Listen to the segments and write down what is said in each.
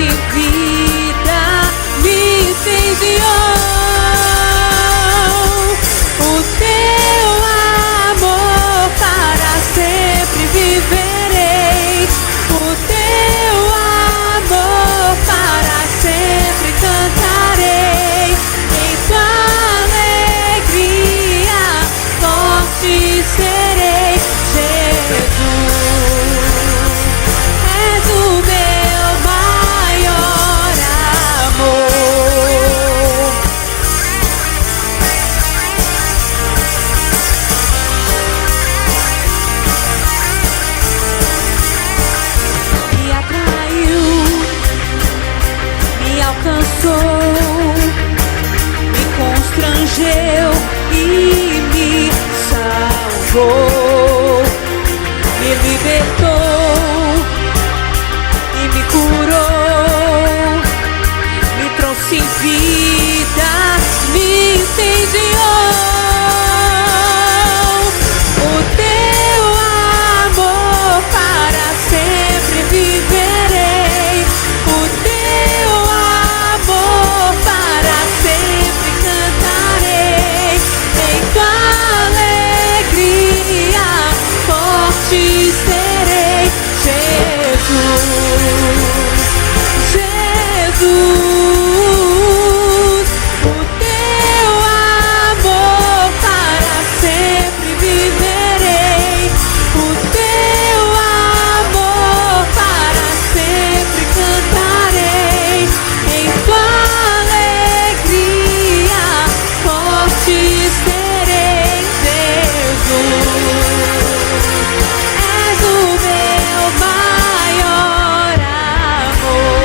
trouxe vida, me incendiou. O teu amor para sempre viverei. O teu amor para sempre cantarei. Em tua alegria forte serei. Jesus, és o meu maior amor. Me atraiu, me alcançou, me constrangeu e me salvou, me libertou e me curou, me trouxe vida, me incendiou. O teu amor para sempre viverei. O teu amor para sempre cantarei. Em tua alegria forte serei. Jesus, Jesus. O teu amor para sempre viverei. O teu amor para sempre cantarei. Em tua alegria forte serei. Jesus, és o meu maior amor.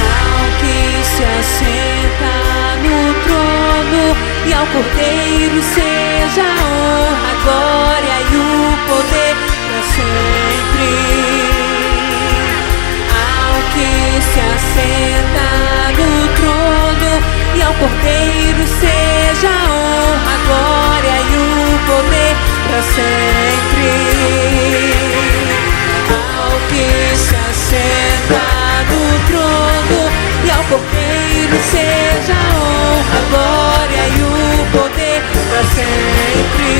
Ao que se assenta no trono e ao Cordeiro seja a honra, a glória e o poder para sempre. Ao que se assenta no trono e ao Cordeiro seja a honra, a glória e o poder para sempre. Ao que se assenta no trono e ao Cordeiro seja a honra, a glória e o poder para sempre.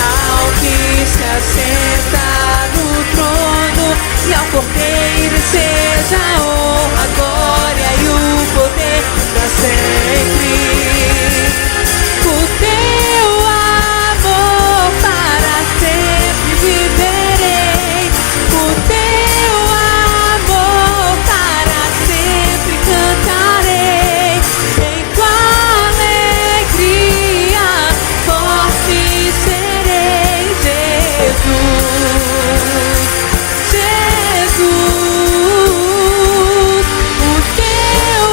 Ao que se assenta no trono e ao Cordeiro seja a honra, a glória e o poder para sempre. O teu amor para sempre viverei. O teu amor para sempre cantarei. Em tua alegria forte serei. Jesus, Jesus. O teu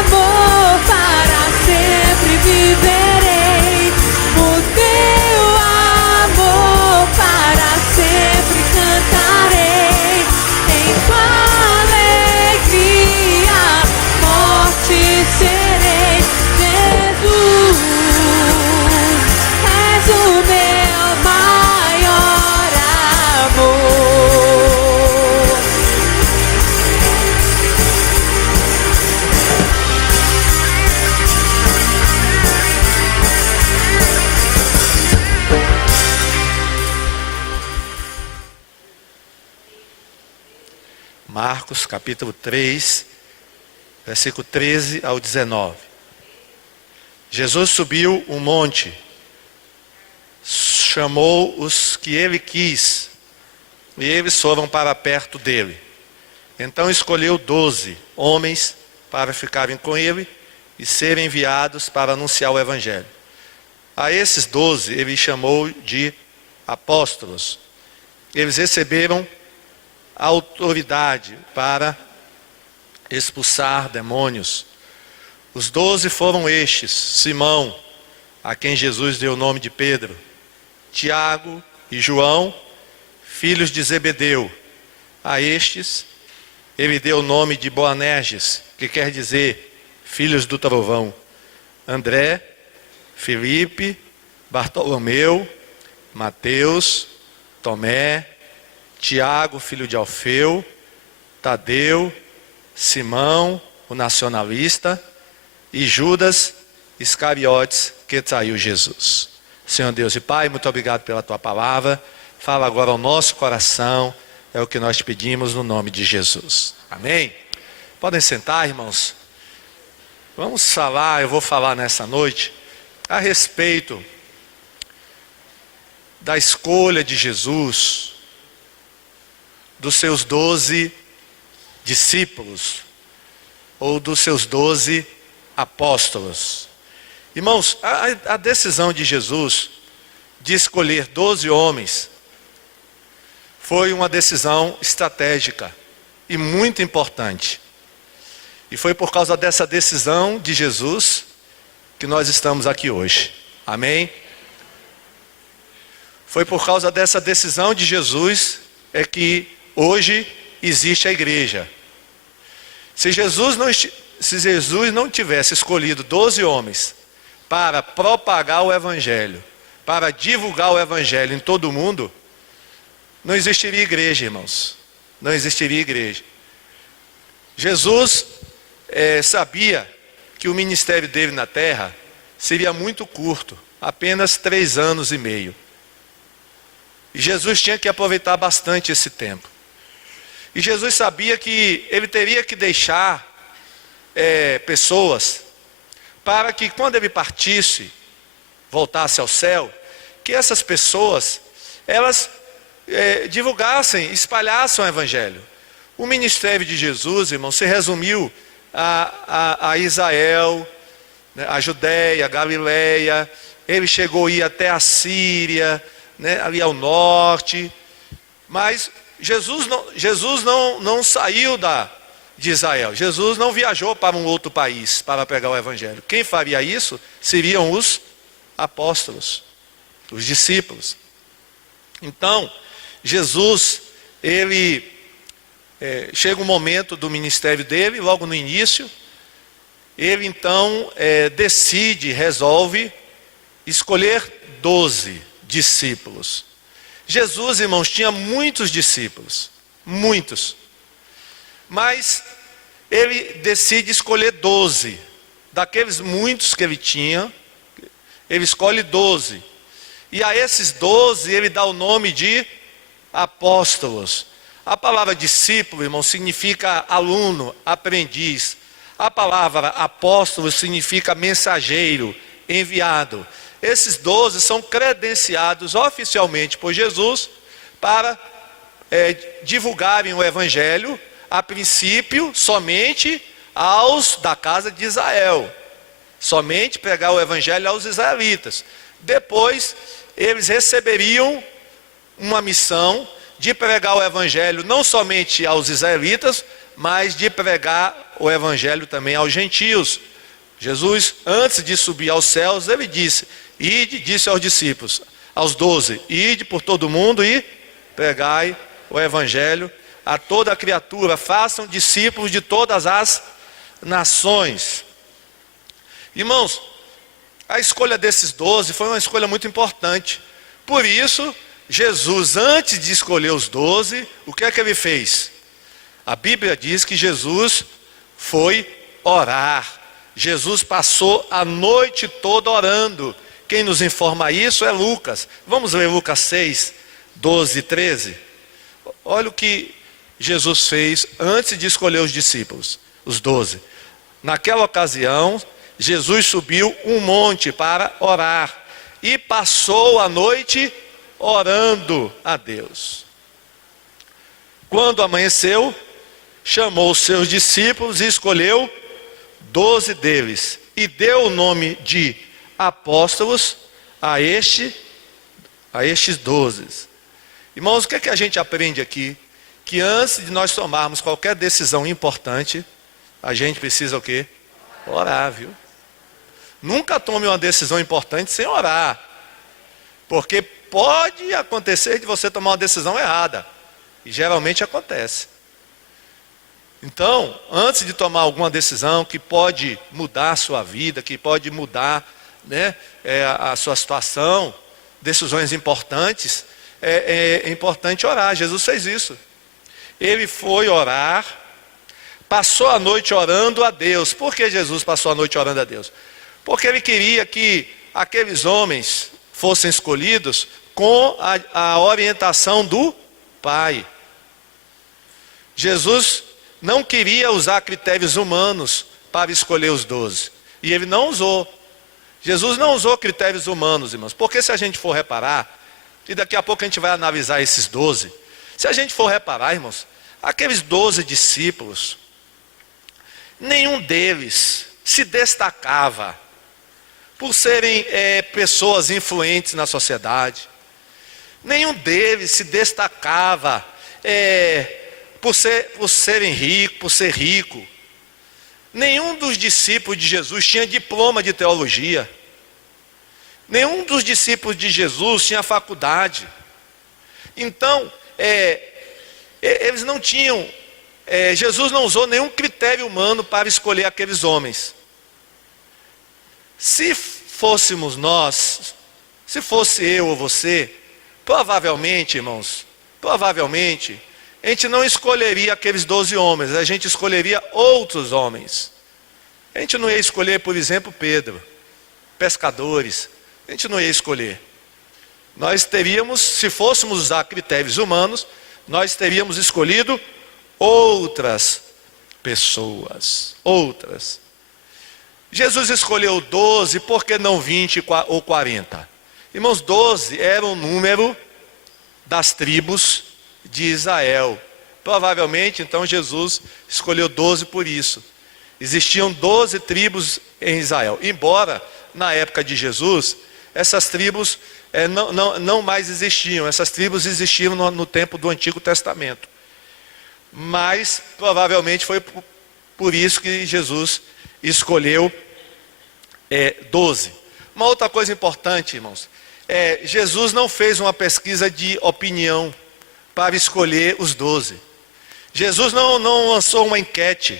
amor para sempre viverei. O teu amor para sempre cantarei. Em tua alegria forte serei. Jesus, és o meu maior amor. Marcos capítulo 3, versículo 13 ao 19. Jesus subiu um monte, chamou os que ele quis, e eles foram para perto dele. Então escolheu 12 homens para ficarem com ele e serem enviados para anunciar o evangelho. A esses 12 ele chamou de apóstolos. Eles receberam autoridade para expulsar demônios. Os 12 foram estes: Simão, a quem Jesus deu o nome de Pedro, Tiago e João, filhos de Zebedeu. A estes ele deu o nome de Boanerges, que quer dizer filhos do trovão. André, Filipe, Bartolomeu, Mateus, Tomé, Tiago, filho de Alfeu, Tadeu, Simão, o nacionalista, e Judas Iscariotes, que traiu Jesus. Senhor Deus e Pai, muito obrigado pela tua palavra. Fala agora ao nosso coração, é o que nós te pedimos no nome de Jesus. Amém? Podem sentar, irmãos. Vamos falar, eu vou falar nessa noite, a respeito da escolha de Jesus, dos seus 12 discípulos, ou dos seus 12 apóstolos. Irmãos, a decisão de Jesus de escolher 12 homens foi uma decisão estratégica e muito importante. E foi por causa dessa decisão de Jesus que nós estamos aqui hoje. Amém? Foi por causa dessa decisão de Jesus que hoje existe a igreja. Se Jesus não tivesse escolhido 12 homens para propagar o Evangelho, para divulgar o Evangelho em todo o mundo, não existiria igreja, irmãos. Não existiria igreja. Jesus sabia que o ministério dele na terra seria muito curto, apenas 3 anos e meio. E Jesus tinha que aproveitar bastante esse tempo. E Jesus sabia que ele teria que deixar pessoas para que quando ele partisse, voltasse ao céu, que essas pessoas, elas divulgassem, espalhassem o Evangelho. O ministério de Jesus, irmão, se resumiu a Israel, né, a Judéia, a Galileia. Ele chegou a ir até a Síria, né, ali ao norte. Mas Jesus não saiu de Israel. Jesus não viajou para um outro país para pregar o Evangelho. Quem faria isso seriam os apóstolos, os discípulos. Então, Jesus, ele chega um momento do ministério dele, logo no início, ele então resolve escolher 12 discípulos. Jesus, irmãos, tinha muitos discípulos, muitos. Mas ele decide escolher 12. Daqueles muitos que ele tinha, ele escolhe 12. E a esses 12 ele dá o nome de apóstolos. A palavra discípulo, irmão, significa aluno, aprendiz. A palavra apóstolo significa mensageiro, enviado. Esses 12 são credenciados oficialmente por Jesus para divulgarem o Evangelho, a princípio, somente aos da casa de Israel. Somente pregar o Evangelho aos israelitas. Depois, eles receberiam uma missão de pregar o Evangelho não somente aos israelitas, mas de pregar o Evangelho também aos gentios. Jesus, antes de subir aos céus, ele disse aos discípulos, aos 12, ide por todo mundo e pregai o Evangelho a toda criatura, façam discípulos de todas as nações. Irmãos, a escolha desses 12 foi uma escolha muito importante. Por isso, Jesus, antes de escolher os 12, o que é que ele fez? A Bíblia diz que Jesus foi orar. Jesus passou a noite toda orando. Quem nos informa isso é Lucas. Vamos ler Lucas 6, 12 e 13. Olha o que Jesus fez antes de escolher os discípulos, os 12. Naquela ocasião, Jesus subiu um monte para orar e passou a noite orando a Deus. Quando amanheceu, chamou os seus discípulos e escolheu 12 deles e deu o nome de apóstolos a estes 12. Irmãos, o que é que a gente aprende aqui? Que antes de nós tomarmos qualquer decisão importante, a gente precisa o quê? Orar, viu? Nunca tome uma decisão importante sem orar. Porque pode acontecer de você tomar uma decisão errada. E geralmente acontece. Então, antes de tomar alguma decisão que pode mudar a sua vida, que pode mudar, né, a sua situação, decisões importantes, é importante orar. Jesus fez isso. Ele foi orar, passou a noite orando a Deus. Por que Jesus passou a noite orando a Deus? Porque ele queria que aqueles homens fossem escolhidos com a orientação do Pai. Jesus não queria usar critérios humanos para escolher os 12. E ele não usou. Jesus não usou critérios humanos, irmãos. Porque se a gente for reparar, e daqui a pouco a gente vai analisar esses 12. Se a gente for reparar, irmãos, aqueles 12 discípulos, nenhum deles se destacava por serem pessoas influentes na sociedade. Nenhum deles se destacava por serem ricos, por ser rico. Nenhum dos discípulos de Jesus tinha diploma de teologia. Nenhum dos discípulos de Jesus tinha faculdade. Então, eles não tinham, Jesus não usou nenhum critério humano para escolher aqueles homens. Se fôssemos nós, se fosse eu ou você, provavelmente, irmãos, a gente não escolheria aqueles 12 homens, a gente escolheria outros homens. A gente não ia escolher, por exemplo, Pedro, pescadores, a gente não ia escolher. Nós teríamos, se fôssemos usar critérios humanos, nós teríamos escolhido outras pessoas, outras. Jesus escolheu 12, por que não 20 ou 40? Irmãos, 12 era o número das tribos de Israel. Provavelmente, então, Jesus escolheu 12 por isso. Existiam 12 tribos em Israel. Embora, na época de Jesus, essas tribos não mais existiam. Essas tribos existiam no tempo do Antigo Testamento. Mas, provavelmente, foi por isso que Jesus escolheu 12. Uma outra coisa importante, irmãos, Jesus não fez uma pesquisa de opinião para escolher os 12. Jesus não lançou uma enquete.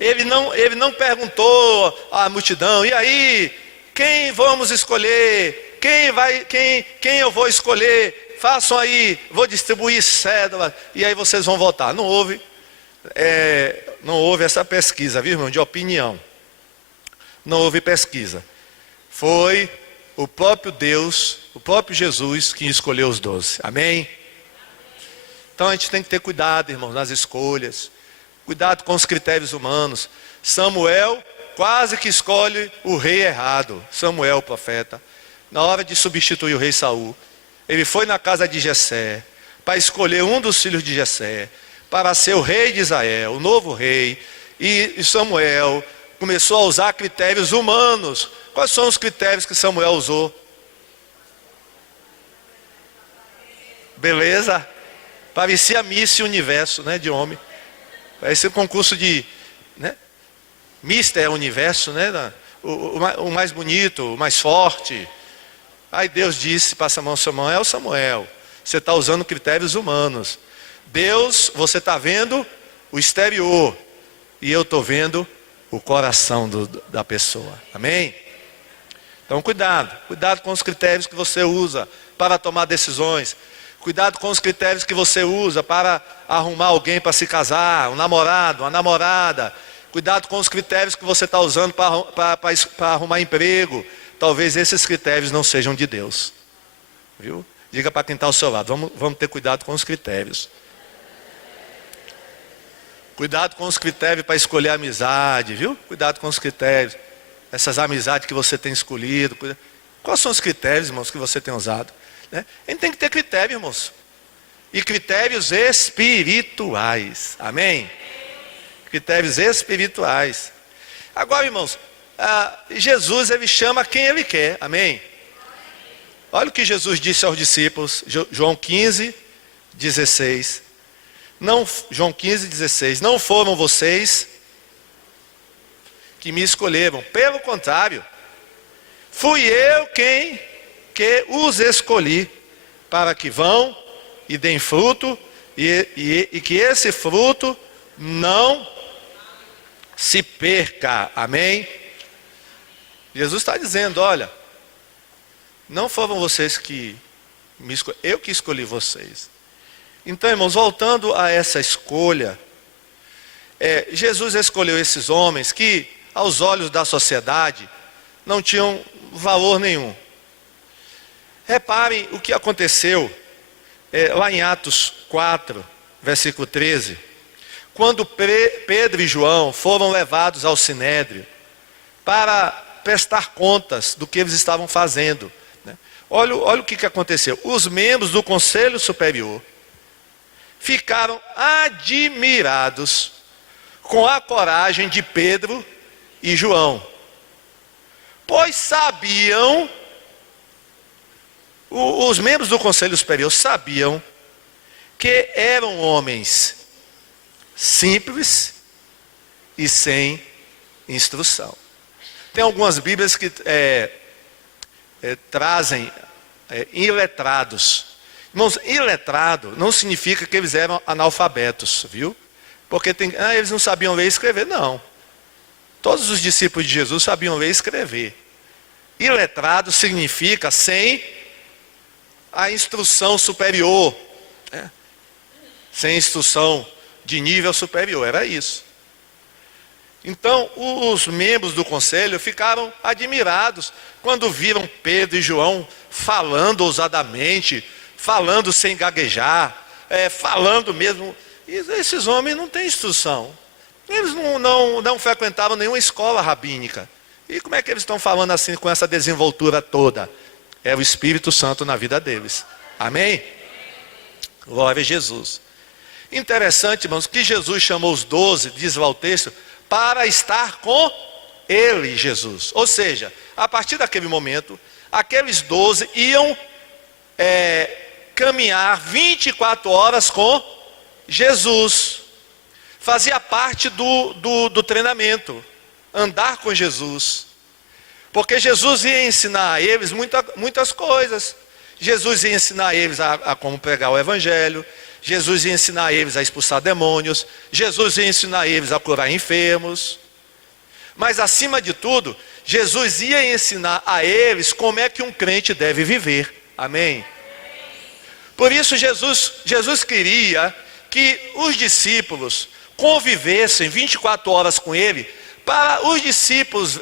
Ele não perguntou à multidão: e aí, quem vamos escolher? Quem eu vou escolher? Façam aí, vou distribuir cédula e aí vocês vão votar. Não houve essa pesquisa, viu, irmão, de opinião. Não houve pesquisa. Foi o próprio Deus, o próprio Jesus que escolheu os 12. Amém? Então a gente tem que ter cuidado, irmãos, nas escolhas. Cuidado com os critérios humanos. Samuel quase que escolhe o rei errado. Samuel, o profeta, na hora de substituir o rei Saul, ele foi na casa de Jessé para escolher um dos filhos de Jessé para ser o rei de Israel, o novo rei. E Samuel começou a usar critérios humanos. Quais são os critérios que Samuel usou? Beleza? Parecia Miss Universo, né, de homem. Parecia um concurso de, né, Mister Universo, né, o mais bonito, o mais forte. Aí Deus disse para Samuel: Samuel, você está usando critérios humanos. Deus, você está vendo o exterior, e eu estou vendo o coração da pessoa. Amém? Então cuidado com os critérios que você usa para tomar decisões. Cuidado com os critérios que você usa para arrumar alguém para se casar, um namorado, uma namorada. Cuidado com os critérios que você está usando para arrumar emprego. Talvez esses critérios não sejam de Deus. Viu? Diga para quem está ao seu lado: vamos ter cuidado com os critérios. Cuidado com os critérios para escolher amizade, viu? Cuidado com os critérios. Essas amizades que você tem escolhido. Quais são os critérios, irmãos, que você tem usado? A gente tem que ter critério, irmãos. E critérios espirituais. Amém? Critérios espirituais. Agora, irmãos, Jesus, ele chama quem ele quer. Amém? Olha o que Jesus disse aos discípulos. João 15, 16. João 15, 16. Não foram vocês que me escolheram. Pelo contrário, fui eu que os escolhi, para que vão e deem fruto, e que esse fruto não se perca. Amém? Jesus está dizendo: olha, Não foram vocês que me escolheram, eu que escolhi vocês. Então, irmãos, voltando a essa escolha, Jesus escolheu esses homens que, aos olhos da sociedade, não tinham valor nenhum. Reparem o que aconteceu lá em Atos 4, versículo 13. Quando Pedro e João foram levados ao Sinédrio para prestar contas do que eles estavam fazendo, né? Olha o que aconteceu. Os membros do Conselho Superior ficaram admirados com a coragem de Pedro e João, pois sabiam, os membros do Conselho Superior sabiam que eram homens simples e sem instrução. Tem algumas Bíblias que trazem iletrados. Irmãos, iletrado não significa que eles eram analfabetos, viu? Porque eles não sabiam ler e escrever, não. Todos os discípulos de Jesus sabiam ler e escrever. Iletrado significa sem a instrução superior, né? Sem instrução de nível superior, era isso. Então, os membros do conselho ficaram admirados quando viram Pedro e João falando ousadamente, falando sem gaguejar, falando mesmo. E esses homens não têm instrução. Eles não frequentavam nenhuma escola rabínica. E como é que eles estão falando assim com essa desenvoltura toda? É o Espírito Santo na vida deles. Amém? Glória a Jesus. Interessante, irmãos, que Jesus chamou os 12, diz lá o texto, para estar com ele, Jesus. Ou seja, a partir daquele momento, aqueles 12 iam caminhar 24 horas com Jesus. Fazia parte do treinamento, andar com Jesus. Porque Jesus ia ensinar a eles muitas coisas. Jesus ia ensinar a eles a como pregar o Evangelho. Jesus ia ensinar a eles a expulsar demônios. Jesus ia ensinar a eles a curar enfermos. Mas acima de tudo, Jesus ia ensinar a eles como é que um crente deve viver. Amém? Por isso Jesus queria que os discípulos convivessem 24 horas com ele, para os discípulos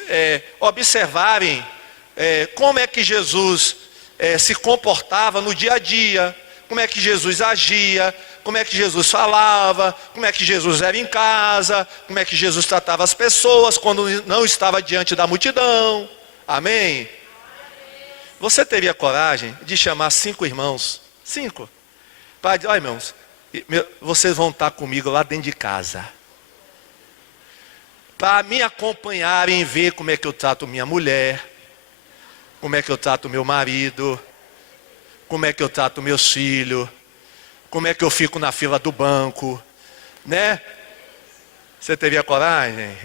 observarem como é que Jesus se comportava no dia a dia, como é que Jesus agia, como é que Jesus falava, como é que Jesus era em casa, como é que Jesus tratava as pessoas quando não estava diante da multidão. Amém? Você teria coragem de chamar 5 irmãos? 5? Para dizer, olha, irmãos, vocês vão estar comigo lá dentro de casa, para me acompanharem e ver como é que eu trato minha mulher, como é que eu trato meu marido, como é que eu trato meus filhos, como é que eu fico na fila do banco, né? Você teria coragem?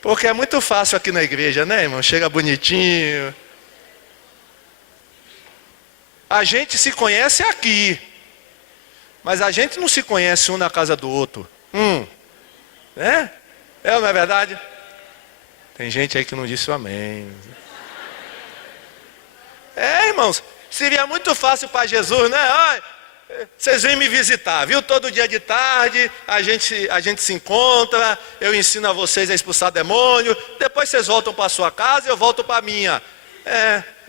Porque é muito fácil aqui na igreja, né, irmão? Chega bonitinho. A gente se conhece aqui, mas a gente não se conhece um na casa do outro. Né? Ou não é verdade? Tem gente aí que não disse o amém. Irmãos, seria muito fácil para Jesus, né? Vocês vêm me visitar, viu? Todo dia de tarde a gente se encontra, eu ensino a vocês a expulsar demônio, depois vocês voltam para a sua casa e eu volto para a minha.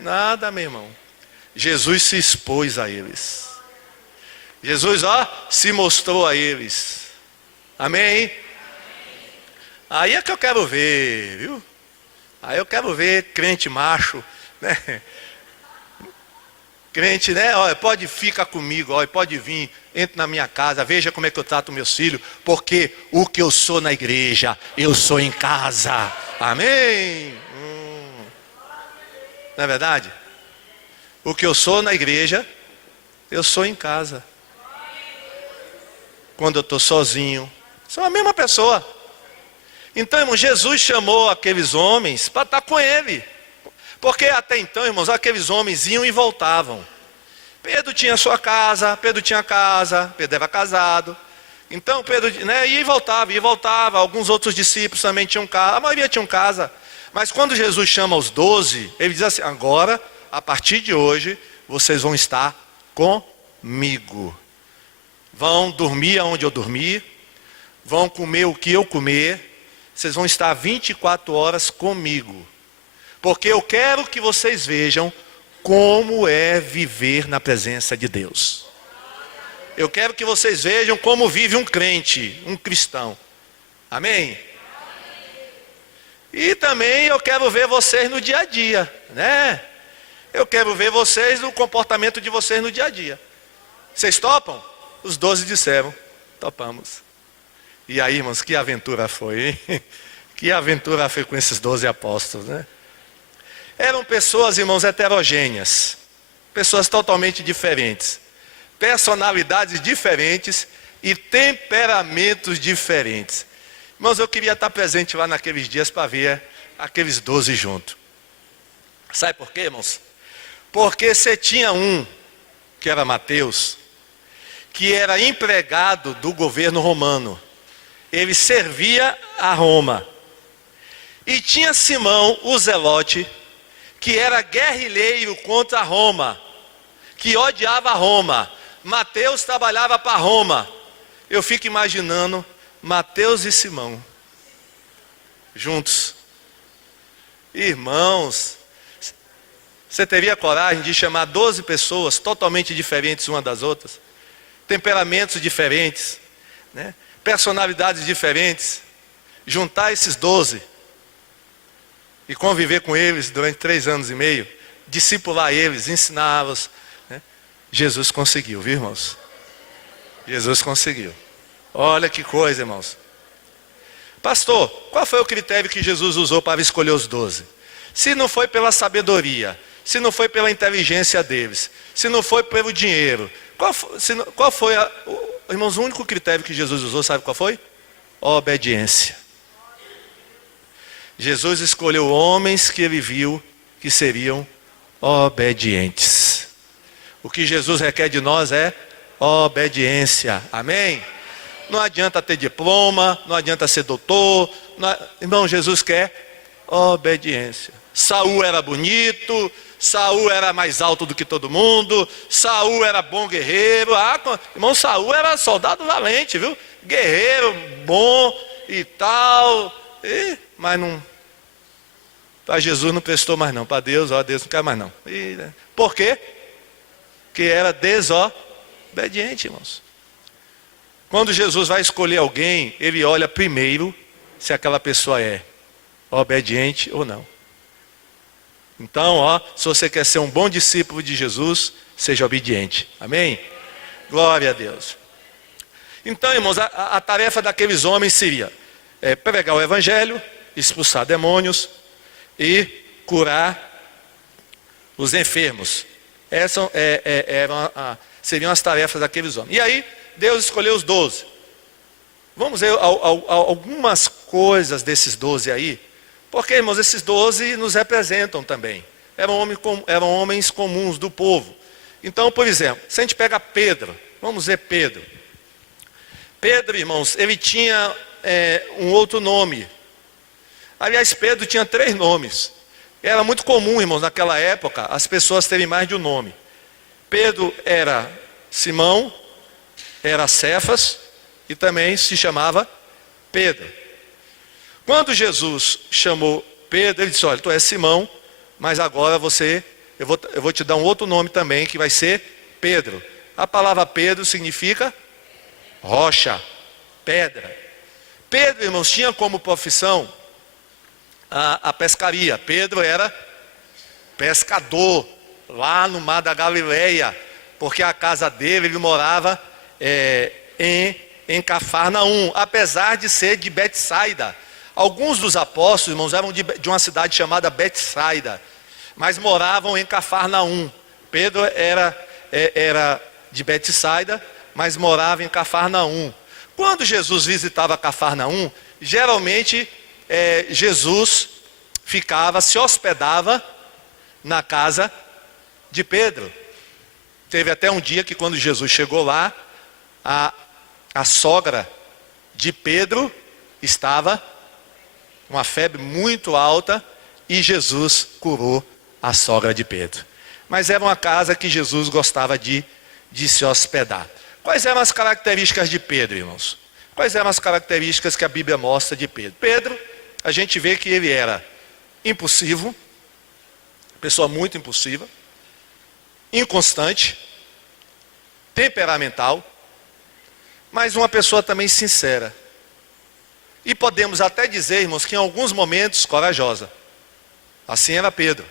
Nada, meu irmão. Jesus se expôs a eles. Jesus, se mostrou a eles. Amém? Aí é que eu quero ver, viu? Aí eu quero ver crente macho, né? Crente, né? Olha, pode ficar comigo, olha, pode vir, entre na minha casa, veja como é que eu trato meus filhos, porque o que eu sou na igreja, eu sou em casa. Amém? Não é verdade? O que eu sou na igreja, eu sou em casa. Quando eu estou sozinho, sou a mesma pessoa. Então, irmão, Jesus chamou aqueles homens para estar com ele. Porque até então, irmãos, aqueles homens iam e voltavam. Pedro tinha sua casa, Pedro era casado. Então Pedro, ia e voltava. Alguns outros discípulos também tinham casa, a maioria tinham casa. Mas quando Jesus chama os 12, ele diz assim, agora a partir de hoje, vocês vão estar comigo. Vão dormir onde eu dormir, vão comer o que eu comer, vocês vão estar 24 horas comigo. Porque eu quero que vocês vejam como é viver na presença de Deus. Eu quero que vocês vejam como vive um crente, um cristão. Amém? E também eu quero ver vocês no dia a dia, né? Eu quero ver vocês, no comportamento de vocês no dia a dia. Vocês topam? Os 12 disseram, topamos. E aí, irmãos, que aventura foi, hein? Que aventura foi com esses 12 apóstolos, né? Eram pessoas, irmãos, heterogêneas. Pessoas totalmente diferentes. Personalidades diferentes e temperamentos diferentes. Irmãos, eu queria estar presente lá naqueles dias para ver aqueles 12 juntos. Sabe por quê, irmãos? Porque você tinha um, que era Mateus, que era empregado do governo romano. Ele servia a Roma. E tinha Simão, o Zelote, que era guerrilheiro contra Roma, que odiava Roma. Mateus trabalhava para Roma. Eu fico imaginando Mateus e Simão juntos. Irmãos, você teria coragem de chamar 12 pessoas totalmente diferentes uma das outras? Temperamentos diferentes, né? Personalidades diferentes, juntar esses 12 e conviver com eles durante 3 anos e meio, discipular eles, ensiná-los, né? Jesus conseguiu, viu, irmãos? Jesus conseguiu. Olha que coisa, irmãos. Pastor, qual foi o critério que Jesus usou para escolher os 12? Se não foi pela sabedoria, se não foi pela inteligência deles, se não foi pelo dinheiro, qual foi, irmãos, o único critério que Jesus usou, sabe qual foi? Obediência. Jesus escolheu homens que ele viu que seriam obedientes. O que Jesus requer de nós é obediência. Amém? Não adianta ter diploma, não adianta ser doutor. Irmão, Jesus quer obediência. Saul era bonito, Saul era mais alto do que todo mundo, Saul era bom guerreiro. Irmão, Saul era soldado valente, viu? Guerreiro, bom e tal. Mas não, para Jesus não prestou mais não, para Deus, Deus não quer mais não. Por quê? Porque era desobediente, irmãos. Quando Jesus vai escolher alguém, ele olha primeiro se aquela pessoa é obediente ou não. Então, se você quer ser um bom discípulo de Jesus, seja obediente. Amém? Glória a Deus. Então, irmãos, a tarefa daqueles homens seria pregar o evangelho, expulsar demônios e curar os enfermos. Essas seriam as tarefas daqueles homens. E aí, Deus escolheu os 12. Vamos ver algumas coisas desses 12 aí. Porque, irmãos, esses 12 nos representam também. Eram homens comuns do povo. Então, por exemplo, se a gente pega Pedro, vamos ver Pedro. Pedro, irmãos, ele tinha um outro nome. Aliás, Pedro tinha 3 nomes. Era muito comum, irmãos, naquela época, as pessoas terem mais de um nome. Pedro era Simão, era Cefas e também se chamava Pedro. Quando Jesus chamou Pedro, ele disse: olha, tu és Simão, mas agora eu vou te dar um outro nome também, que vai ser Pedro. A palavra Pedro significa rocha, pedra. Pedro, irmãos, tinha como profissão a pescaria. Pedro era pescador lá no mar da Galileia, porque a casa dele, ele morava em Cafarnaum, apesar de ser de Betsaida. Alguns dos apóstolos, irmãos, eram de uma cidade chamada Betsaida, mas moravam em Cafarnaum. Pedro era de Betsaida, mas morava em Cafarnaum. Quando Jesus visitava Cafarnaum, geralmente Jesus se hospedava na casa de Pedro. Teve até um dia que quando Jesus chegou lá, a sogra de Pedro estava com uma febre muito alta e Jesus curou a sogra de Pedro. mas era uma casa que Jesus gostava de se hospedar. Quais eram as características de Pedro, irmãos? Quais eram as características que a Bíblia mostra de Pedro? Pedro, a gente vê que ele era impulsivo, pessoa muito impulsiva, inconstante, temperamental, mas uma pessoa também sincera. E podemos até dizer, irmãos, que em alguns momentos corajosa. Assim era Pedro.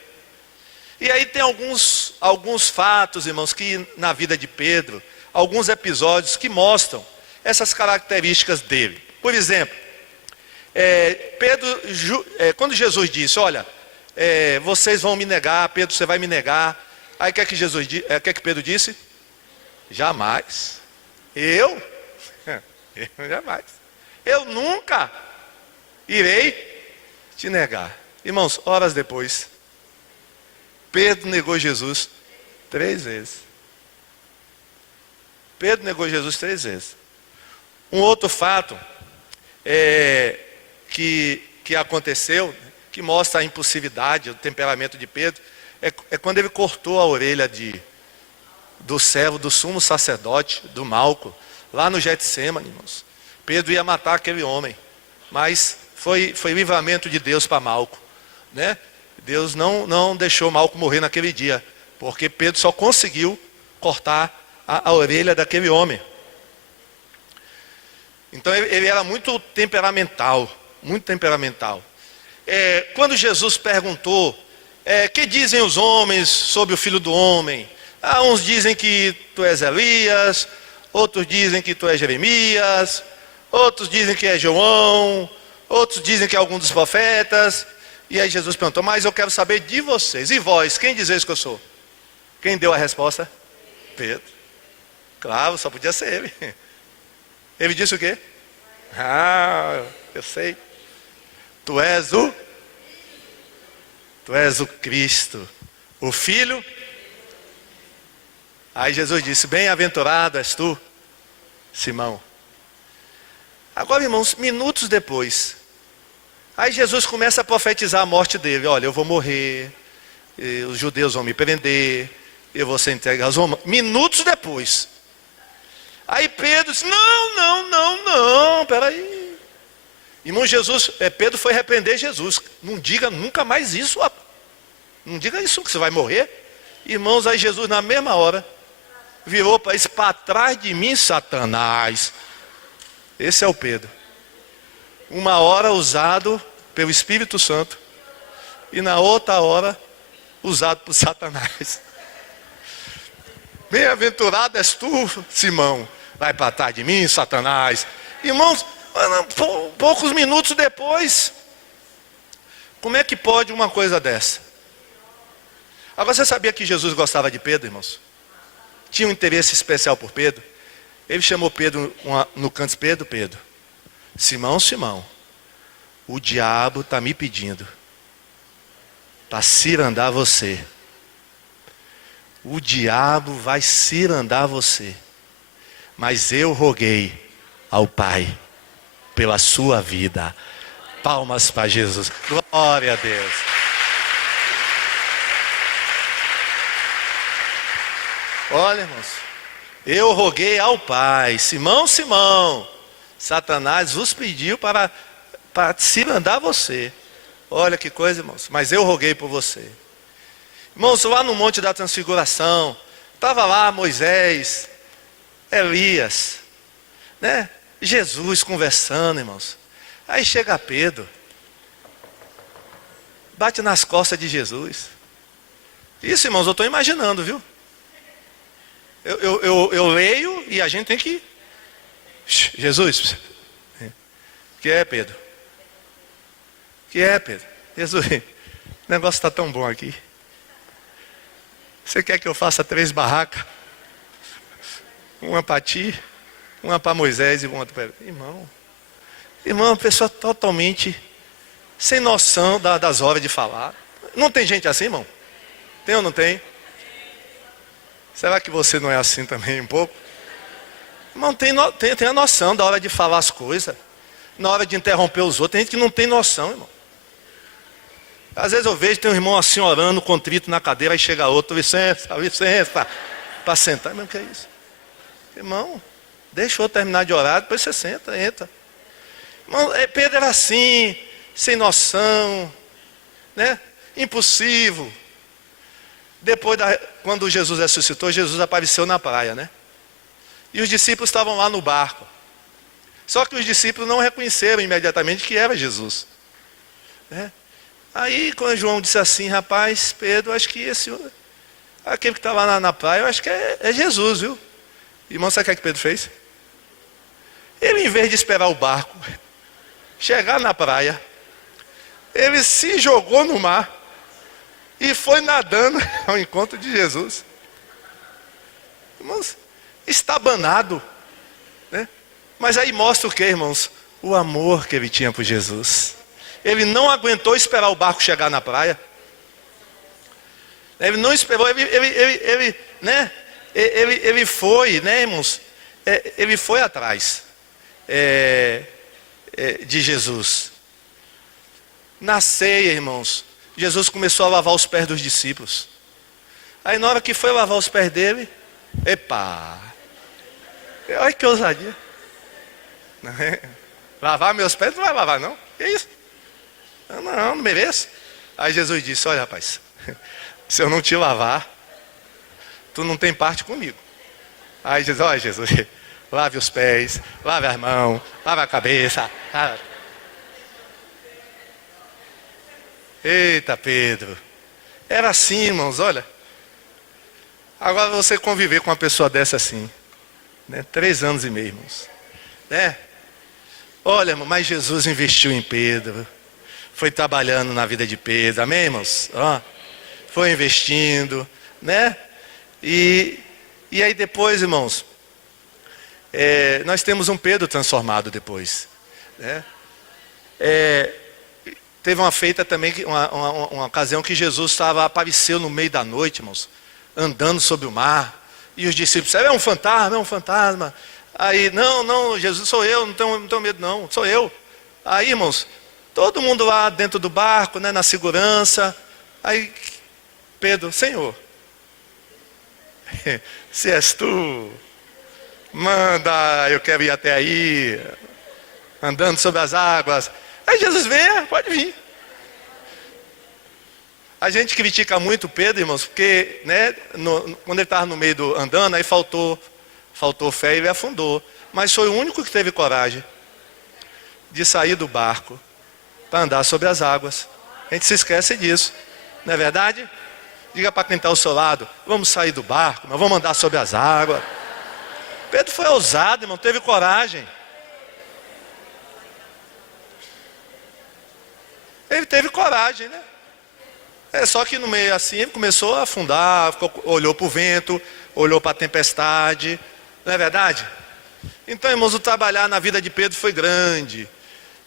E aí tem alguns fatos, irmãos, que na vida de Pedro, alguns episódios que mostram essas características dele. Por exemplo, quando Jesus disse, olha, vocês vão me negar, Pedro, você vai me negar. Aí o que é que Pedro disse? Jamais. Eu jamais. Eu nunca irei te negar. Irmãos, horas depois, Pedro negou Jesus 3 vezes. Pedro negou Jesus 3 vezes. Um outro fato que aconteceu, que mostra a impulsividade, o temperamento de Pedro, é quando ele cortou a orelha do servo, do sumo sacerdote, do Malco, lá no Getsêmani, irmãos. Pedro ia matar aquele homem, mas foi livramento de Deus para Malco, né? Deus não deixou Malco morrer naquele dia, porque Pedro só conseguiu cortar a orelha daquele homem. Então ele era muito temperamental, muito temperamental. Quando Jesus perguntou, que dizem os homens sobre o Filho do Homem? Uns dizem que tu és Elias, outros dizem que tu és Jeremias, outros dizem que é João, outros dizem que é algum dos profetas. E aí Jesus perguntou, mas eu quero saber de vocês, e vós, quem dizeis que eu sou? Quem deu a resposta? Pedro. Claro, só podia ser ele. Ele disse o quê? Eu sei. Tu és o Cristo, o Filho. Aí Jesus disse, bem-aventurado és tu, Simão. Agora, irmãos, minutos depois, aí Jesus começa a profetizar a morte dele. Olha, eu vou morrer, os judeus vão me prender, eu vou ser entregue aos romanos. Minutos depois. Aí Pedro disse, não, peraí. Irmão, Pedro foi repreender Jesus. Não diga nunca mais isso. Não diga isso que você vai morrer. Irmãos, aí Jesus na mesma hora virou para isso, para trás de mim, Satanás. Esse é o Pedro. Uma hora usado pelo Espírito Santo e na outra hora usado por Satanás. Bem-aventurado és tu, Simão. Vai para trás de mim, Satanás. Irmãos, poucos minutos depois, como é que pode uma coisa dessa? Agora, você sabia que Jesus gostava de Pedro, irmãos? Tinha um interesse especial por Pedro. Ele chamou Pedro no canto, Pedro, Simão, o diabo está me pedindo para cirandar você. O diabo vai cirandar você. Mas eu roguei ao Pai pela sua vida. Palmas para Jesus. Glória a Deus. Olha, irmãos, eu roguei ao Pai, Simão, Satanás vos pediu para cirandar você. Olha que coisa, irmãos, mas eu roguei por você. Irmãos, lá no Monte da Transfiguração, estava lá Moisés, Elias, né? Jesus conversando, irmãos. Aí chega Pedro, bate nas costas de Jesus. Isso, irmãos, eu estou imaginando, viu? Eu leio e a gente tem que... Jesus, que é, Pedro? Que é, Pedro? Jesus, o negócio está tão bom aqui. Você quer que eu faça 3 barracas? Uma para ti, uma para Moisés e uma para... Irmão, uma pessoa totalmente sem noção das horas de falar. Não tem gente assim, irmão? Tem ou não tem? Será que você não é assim também um pouco? Irmão, tem a noção da hora de falar as coisas. Na hora de interromper os outros. Tem gente que não tem noção, irmão. Às vezes eu vejo, tem um irmão assim orando, contrito na cadeira, aí chega outro, licença, para sentar. Mas o que é isso? Irmão, deixa eu terminar de orar, depois você senta, entra. Irmão, Pedro era assim, sem noção, né? Impulsivo. Depois, quando Jesus ressuscitou, Jesus apareceu na praia, né? E os discípulos estavam lá no barco. Só que os discípulos não reconheceram imediatamente que era Jesus, né? Aí, quando João disse assim, rapaz, Pedro, acho que aquele que está lá na praia, eu acho que é Jesus, viu? Irmão, sabe o que Pedro fez? Ele, em vez de esperar o barco chegar na praia, ele se jogou no mar e foi nadando ao encontro de Jesus. Irmãos, estabanado, né? Mas aí mostra o que, irmãos? O amor que ele tinha por Jesus. Ele não aguentou esperar o barco chegar na praia. Ele não esperou, né? Ele foi, né, irmãos? Ele foi atrás de Jesus. Na ceia, irmãos, Jesus começou a lavar os pés dos discípulos. Aí na hora que foi lavar os pés dele, epa! Olha que ousadia. Lavar meus pés não vai lavar não. Que isso? Não mereço. Aí Jesus disse, olha rapaz, se eu não te lavar, tu não tem parte comigo. Aí Jesus, olha Jesus, lave os pés, lave as mãos, lave a cabeça. Eita Pedro, era assim, irmãos, olha. Agora você conviver com uma pessoa dessa assim, né? 3 anos e meio, irmãos, né? Olha, irmão, mas Jesus investiu em Pedro. Foi trabalhando na vida de Pedro, amém, irmãos? Ó, foi investindo, né? E aí depois, irmãos, nós temos um Pedro transformado depois, né? Teve uma feita também, uma ocasião que Jesus apareceu no meio da noite, irmãos, andando sobre o mar, e os discípulos disseram, é um fantasma. Aí, não, Jesus, sou eu, não tenho medo não, sou eu. Aí, irmãos, todo mundo lá dentro do barco, né, na segurança. Aí Pedro, Senhor, se és tu, manda, eu quero ir até aí, andando sobre as águas. Aí Jesus, venha, pode vir. A gente critica muito Pedro, irmãos, porque, né, quando ele estava no meio andando, aí faltou fé e ele afundou. Mas foi o único que teve coragem de sair do barco para andar sobre as águas. A gente se esquece disso, não é verdade? Diga para quem está ao seu lado, vamos sair do barco, nós vamos andar sobre as águas. Pedro foi ousado, irmão, teve coragem. Ele teve coragem, né? Só que no meio assim, ele começou a afundar, olhou para o vento, olhou para a tempestade, não é verdade? Então, irmãos, o trabalhar na vida de Pedro foi grande.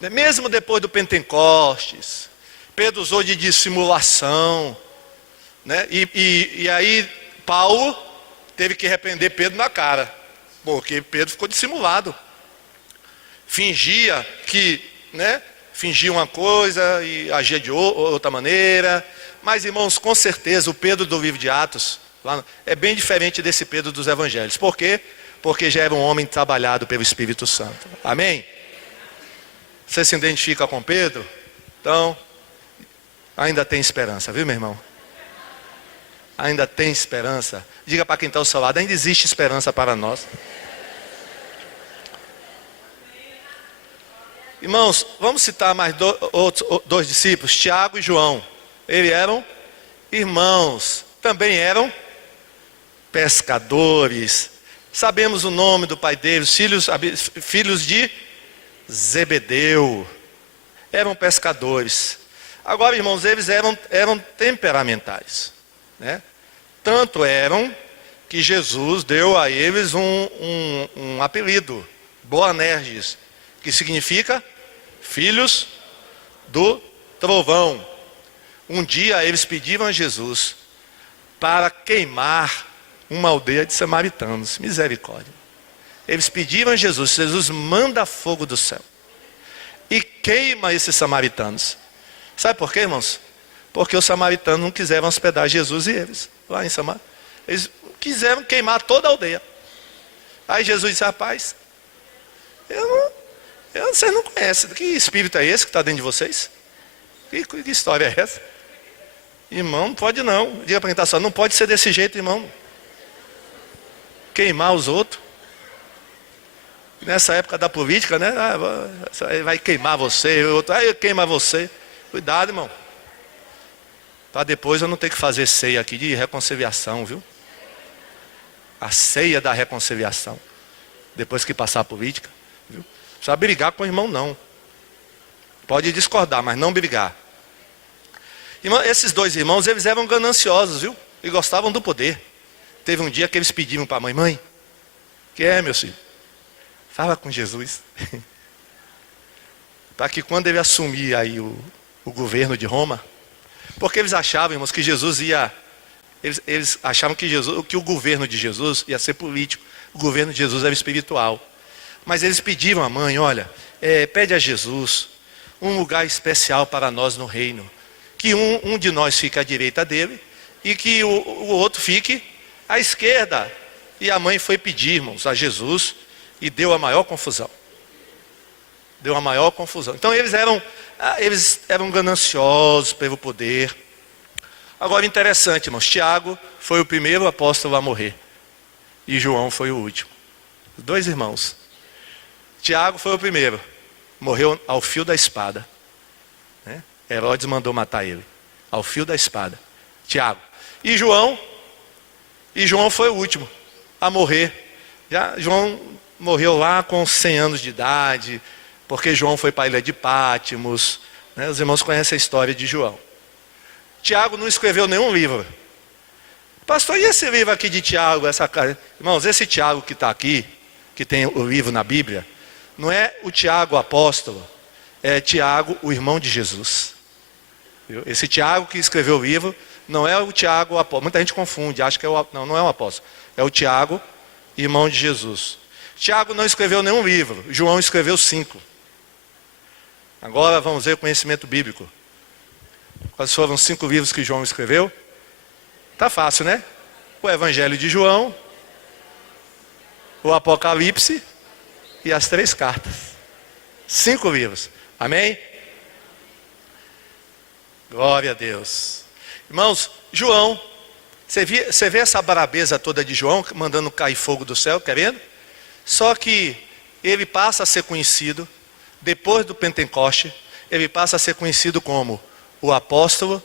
Mesmo depois do Pentecostes, Pedro usou de dissimulação, né? E aí Paulo teve que repreender Pedro na cara, porque Pedro ficou dissimulado. Fingia que, né? Fingia uma coisa e agia de outra maneira. Mas, irmãos, com certeza o Pedro do livro de Atos é bem diferente desse Pedro dos evangelhos. Por quê? Porque já era um homem trabalhado pelo Espírito Santo. Amém? Você se identifica com Pedro? Então, ainda tem esperança, viu, meu irmão? Ainda tem esperança. Diga para quem está ao seu lado, ainda existe esperança para nós. Irmãos, vamos citar mais outros 2 discípulos, Tiago e João. Eles eram irmãos, também eram pescadores. Sabemos o nome do pai deles, filhos de Zebedeu. Eram pescadores. Agora, irmãos, eles eram temperamentais, né? Tanto eram que Jesus deu a eles um apelido, Boanerges, que significa filhos do trovão. Um dia eles pediram a Jesus para queimar uma aldeia de samaritanos. Misericórdia. Eles pediram a Jesus, Jesus manda fogo do céu e queima esses samaritanos. Sabe por quê, irmãos? Porque os samaritanos não quiseram hospedar Jesus e eles, lá em Samaria. Eles quiseram queimar toda a aldeia. Aí Jesus disse: rapaz, vocês não conhecem. Que espírito é esse que está dentro de vocês? Que história é essa? Irmão, não pode não. Diga para quem está só, não pode ser desse jeito, irmão. Queimar os outros. Nessa época da política, né? Vai queimar você, o outro queima você. Cuidado, irmão. Para depois eu não ter que fazer ceia aqui de reconciliação, viu? A ceia da reconciliação. Depois que passar a política, viu? Não precisa brigar com o irmão, não. Pode discordar, mas não brigar. Irmão, esses dois irmãos, eles eram gananciosos, viu? E gostavam do poder. Teve um dia que eles pediram para a mãe: mãe, que é, meu filho? Fala com Jesus. Para que quando ele assumir aí o governo de Roma, porque eles achavam, irmãos, que Jesus ia... Eles achavam que o governo de Jesus ia ser político. O governo de Jesus era espiritual. Mas eles pediram à mãe: olha, pede a Jesus um lugar especial para nós no reino. Que um de nós fique à direita dele e que o outro fique à esquerda. E a mãe foi pedir, irmãos, a Jesus e deu a maior confusão. Deu a maior confusão. Então eles eram gananciosos pelo poder. Agora, interessante, irmãos, Tiago foi o primeiro apóstolo a morrer. E João foi o último. Os dois irmãos. Tiago foi o primeiro. Morreu ao fio da espada. Herodes mandou matar ele. Ao fio da espada. Tiago. E João foi o último a morrer. João morreu lá com 100 anos de idade. Porque João foi para a ilha de Pátimos. Os irmãos conhecem a história de João. Tiago não escreveu nenhum livro. Pastor, e esse livro aqui de Tiago? Irmãos, esse Tiago que está aqui, que tem o livro na Bíblia, não é o Tiago apóstolo, é Tiago, o irmão de Jesus. Esse Tiago que escreveu o livro, não é o Tiago apóstolo. Muita gente confunde, acha que não é o apóstolo. É o Tiago, irmão de Jesus. Tiago não escreveu nenhum livro, João escreveu 5. Agora vamos ver o conhecimento bíblico. Quais foram os 5 livros que João escreveu? Tá fácil, né? O Evangelho de João, o Apocalipse e as 3 cartas. 5 livros. Amém? Glória a Deus. Irmãos, João, você vê essa brabeza toda de João, mandando cair fogo do céu, querendo? Só que ele passa a ser conhecido, depois do Pentecoste, ele passa a ser conhecido como o apóstolo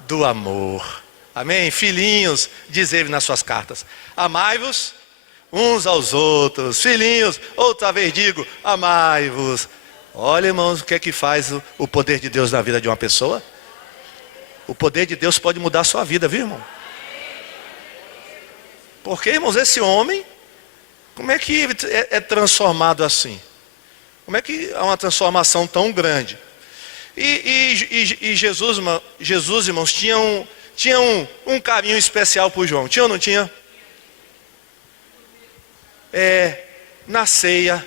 do amor. Amém? Filhinhos, diz ele nas suas cartas: amai-vos uns aos outros. Filhinhos, outra vez digo, amai-vos. Olha, irmãos, o que é que faz o poder de Deus na vida de uma pessoa? O poder de Deus pode mudar a sua vida, viu, irmão? Porque, irmãos, esse homem, como é que ele é transformado assim? Como é que há uma transformação tão grande? E Jesus, irmãos, tinha um carinho especial por João. Tinha ou não tinha? Na ceia,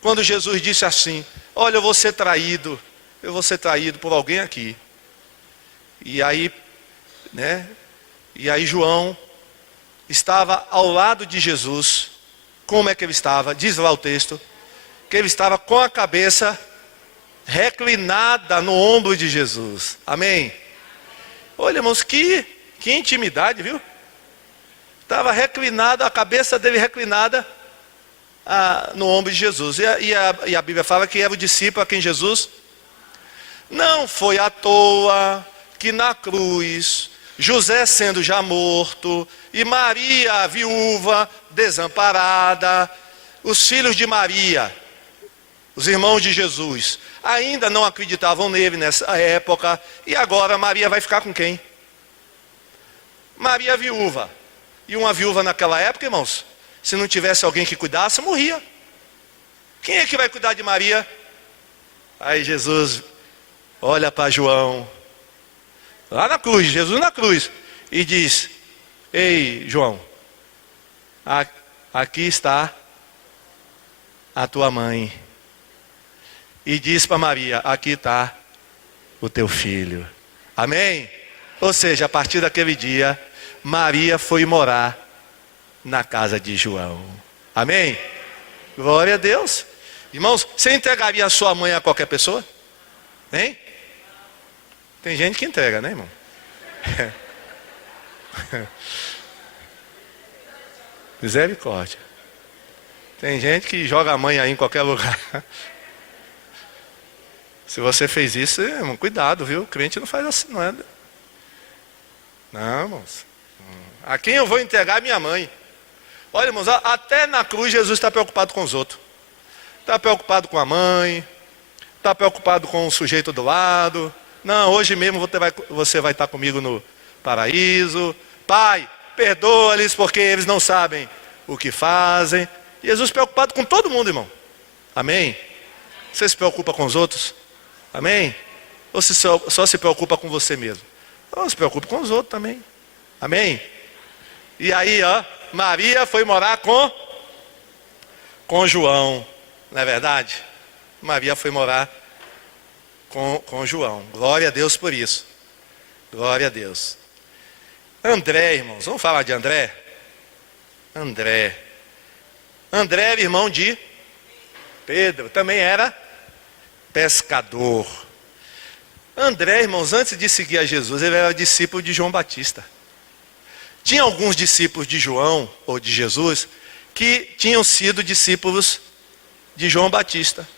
quando Jesus disse assim: olha, eu vou ser traído por alguém aqui. E aí João estava ao lado de Jesus. Como é que ele estava? Diz lá o texto, que ele estava com a cabeça reclinada no ombro de Jesus. Amém? Olha, irmãos, que intimidade, viu? Estava reclinado, a cabeça dele reclinada no ombro de Jesus. E a Bíblia fala que era o discípulo a quem Jesus não foi à toa que na cruz, José sendo já morto, e Maria, a viúva, desamparada, os filhos de Maria, os irmãos de Jesus, ainda não acreditavam nele nessa época. E agora Maria vai ficar com quem? Maria viúva. E uma viúva naquela época, irmãos, se não tivesse alguém que cuidasse, morria. Quem é que vai cuidar de Maria? Aí Jesus olha para João, lá na cruz, Jesus na cruz, e diz: ei, João, aqui está a tua mãe. E diz para Maria: aqui está o teu filho. Amém? Ou seja, a partir daquele dia, Maria foi morar na casa de João. Amém? Glória a Deus. Irmãos, você entregaria a sua mãe a qualquer pessoa? Hein? Tem gente que entrega, né, irmão? Misericórdia. Tem gente que joga a mãe aí em qualquer lugar. Se você fez isso, irmão, cuidado, viu? O crente não faz assim, não é? Não, irmãos. A quem eu vou entregar? Minha mãe. Olha, irmãos, até na cruz Jesus está preocupado com os outros. Está preocupado com a mãe. Está preocupado com o sujeito do lado. Não, hoje mesmo você vai estar comigo no paraíso. Pai, perdoa-lhes porque eles não sabem o que fazem. Jesus preocupado com todo mundo, irmão. Amém? Você se preocupa com os outros? Amém? Ou só se preocupa com você mesmo? Não, se preocupa com os outros também. Amém? E aí, ó, Maria foi morar com João. Não é verdade? Maria foi morar com João. Glória a Deus por isso. Glória a Deus. André, irmãos, vamos falar de André? André era irmão de Pedro, também era pescador. André, irmãos, antes de seguir a Jesus, ele era discípulo de João Batista. Tinha alguns discípulos de João, ou de Jesus, que tinham sido discípulos de João Batista.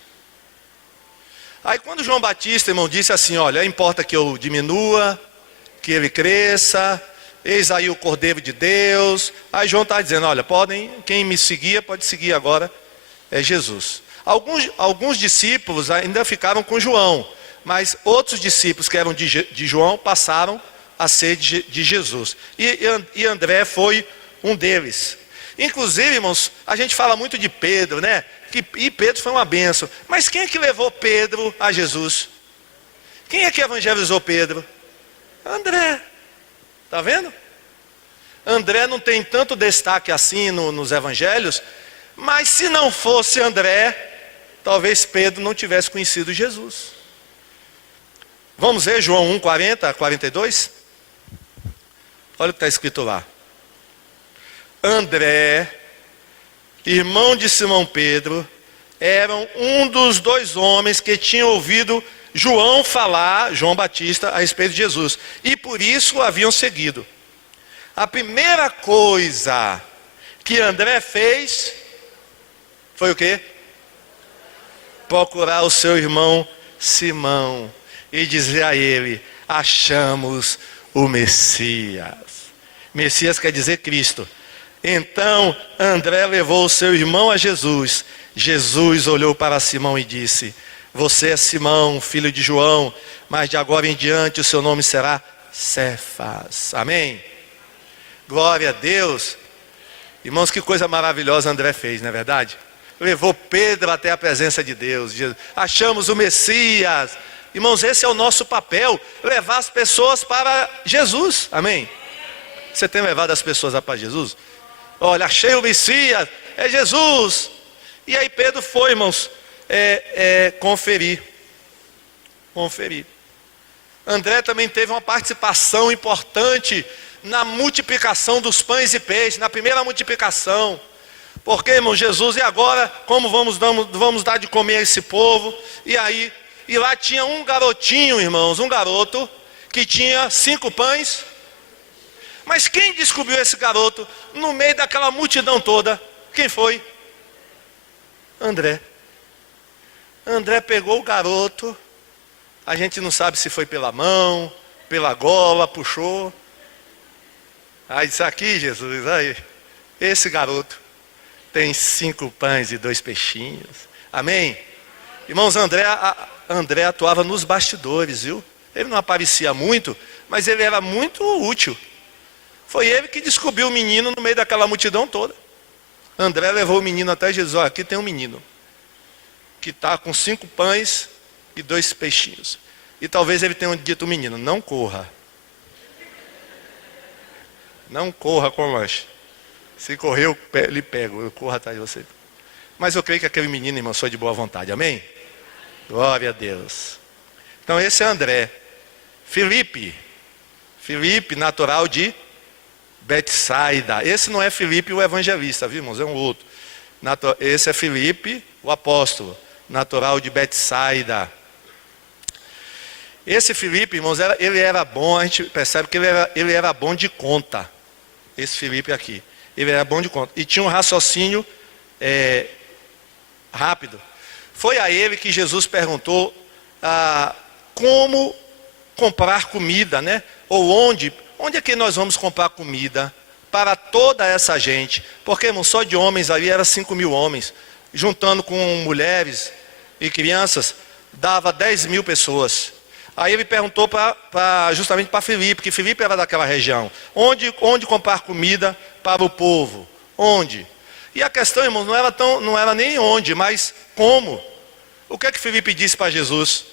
Aí quando João Batista, irmão, disse assim, olha, importa que eu diminua, que ele cresça, eis aí o Cordeiro de Deus. Aí João está dizendo, olha, quem me seguia, pode seguir agora, é Jesus. Alguns discípulos ainda ficaram com João, mas outros discípulos que eram de João passaram a ser de Jesus. E André foi um deles. Inclusive, irmãos, a gente fala muito de Pedro, né? E Pedro foi uma bênção. Mas quem é que levou Pedro a Jesus? Quem é que evangelizou Pedro? André. Está vendo? André não tem tanto destaque assim nos evangelhos, mas se não fosse André, talvez Pedro não tivesse conhecido Jesus. Vamos ver João 1, 40 a 42? Olha o que está escrito lá. André, irmão de Simão Pedro, era um dos dois homens que tinham ouvido João Batista, a respeito de Jesus. E por isso o haviam seguido. A primeira coisa que André fez foi o quê? Procurar o seu irmão Simão e dizer a ele, achamos o Messias. Messias quer dizer Cristo. Então André levou o seu irmão a Jesus. Jesus olhou para Simão e disse, você é Simão, filho de João, mas de agora em diante o seu nome será Cefas. Amém? Glória a Deus. Irmãos, que coisa maravilhosa André fez, não é verdade? Levou Pedro até a presença de Deus. Achamos o Messias. Irmãos, esse é o nosso papel, levar as pessoas para Jesus. Amém? Você tem levado as pessoas para Jesus? Olha, achei o Messias, é Jesus. E aí Pedro foi, irmãos, conferir. André também teve uma participação importante na multiplicação dos pães e peixes, na primeira multiplicação. Porque, irmão, Jesus, e agora, como vamos dar de comer a esse povo? E lá tinha um garotinho, irmãos, um garoto, que tinha 5 pães. Mas quem descobriu esse garoto no meio daquela multidão toda? Quem foi? André. André pegou o garoto, a gente não sabe se foi pela mão, pela gola, puxou. Aí disse, aqui Jesus, aí, esse garoto tem 5 pães e 2 peixinhos. Amém? Irmãos, André atuava nos bastidores, viu? Ele não aparecia muito, mas ele era muito útil. Foi ele que descobriu o menino no meio daquela multidão toda. André levou o menino até Jesus. Olha, aqui tem um menino que está com 5 pães e 2 peixinhos. E talvez ele tenha dito ao menino, não corra. Não corra com o lanche. Se correr, eu lhe pego, eu corro atrás de você. Mas eu creio que aquele menino, irmão, foi de boa vontade, amém? Glória a Deus. Então esse é André. Filipe, natural de Betsaida. Esse não é Filipe o evangelista, viu, irmãos? É um outro. Esse é Filipe, o apóstolo, natural de Betsaida. Esse Filipe, irmãos, ele era bom, a gente percebe que ele era bom de conta. Esse Filipe aqui, ele era bom de conta. E tinha um raciocínio rápido. Foi a ele que Jesus perguntou como comprar comida, né? Ou onde é que nós vamos comprar comida para toda essa gente? Porque, irmão, só de homens ali era 5.000 homens, juntando com mulheres e crianças, dava 10.000 pessoas. Aí ele perguntou justamente para Filipe, que Filipe era daquela região. Onde comprar comida para o povo? Onde? E a questão, irmãos, não era nem onde, mas como. O que é que Filipe disse para Jesus?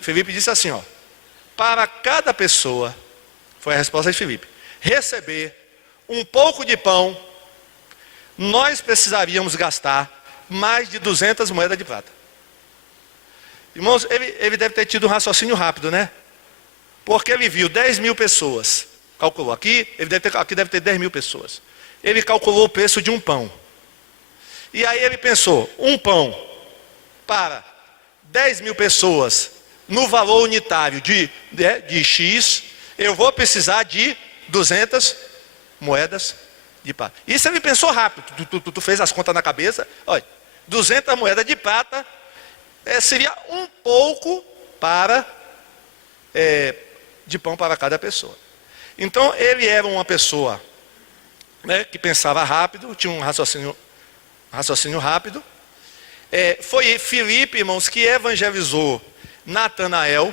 Filipe disse assim, ó: para cada pessoa, foi a resposta de Filipe, receber um pouco de pão, nós precisaríamos gastar mais de 200 moedas de prata. Irmãos, ele deve ter tido um raciocínio rápido, né? Porque ele viu 10.000 pessoas, calculou, aqui deve ter 10.000 pessoas. Ele calculou o preço de um pão. E aí ele pensou, um pão para 10.000 pessoas, no valor unitário de X, eu vou precisar de 200 moedas de prata. Isso ele pensou rápido, tu fez as contas na cabeça, olha, 200 moedas de prata, seria um pouco de pão para cada pessoa. Então ele era uma pessoa, né, que pensava rápido, tinha um raciocínio rápido. Foi Filipe, irmãos, que evangelizou Natanael.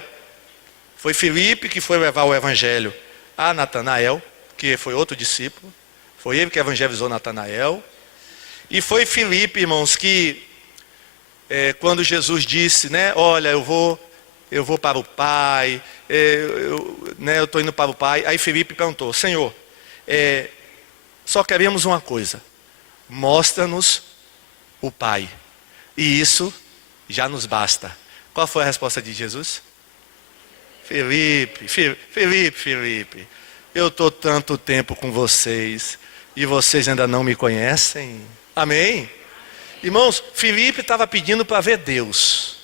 Foi Filipe que foi levar o evangelho a Natanael, que foi outro discípulo. Foi ele que evangelizou Natanael. E foi Filipe, irmãos, que quando Jesus disse, né, olha, eu vou para o Pai, eu estou indo para o Pai. Aí Filipe perguntou, Senhor, só queremos uma coisa, mostra-nos o Pai, e isso já nos basta. Qual foi a resposta de Jesus? Filipe, eu estou tanto tempo com vocês, e vocês ainda não me conhecem? Amém? Irmãos, Filipe estava pedindo para ver Deus.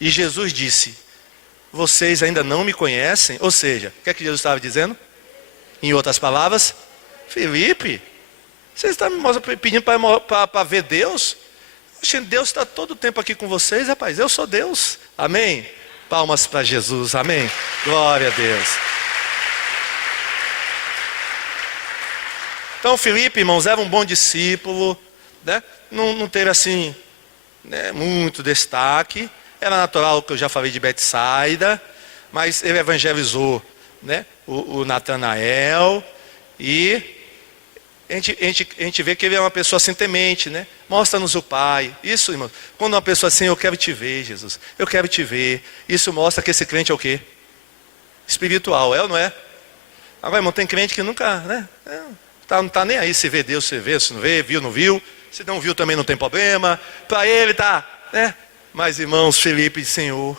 E Jesus disse, vocês ainda não me conhecem? Ou seja, o que é que Jesus estava dizendo? Em outras palavras, Filipe, vocês estão me pedindo para ver Deus? Deus está todo o tempo aqui com vocês, rapaz. Eu sou Deus. Amém? Palmas para Jesus. Amém? Glória a Deus. Então Filipe, irmãos, era um bom discípulo, né? Não teve assim, né, muito destaque. Era natural, que eu já falei, de Betsaida, mas ele evangelizou, né, o Natanael. E a gente vê que ele é uma pessoa assim temente, né? Mostra-nos o Pai. Isso, irmão, quando uma pessoa assim, eu quero te ver, Jesus, eu quero te ver, isso mostra que esse crente é o quê? Espiritual, é ou não é? Agora, irmão, tem crente que nunca, né, não está nem aí se vê Deus, se vê, se não vê, viu, não viu. Se não viu também não tem problema. Para ele tá, né? Mas, irmãos, Filipe disse, Senhor,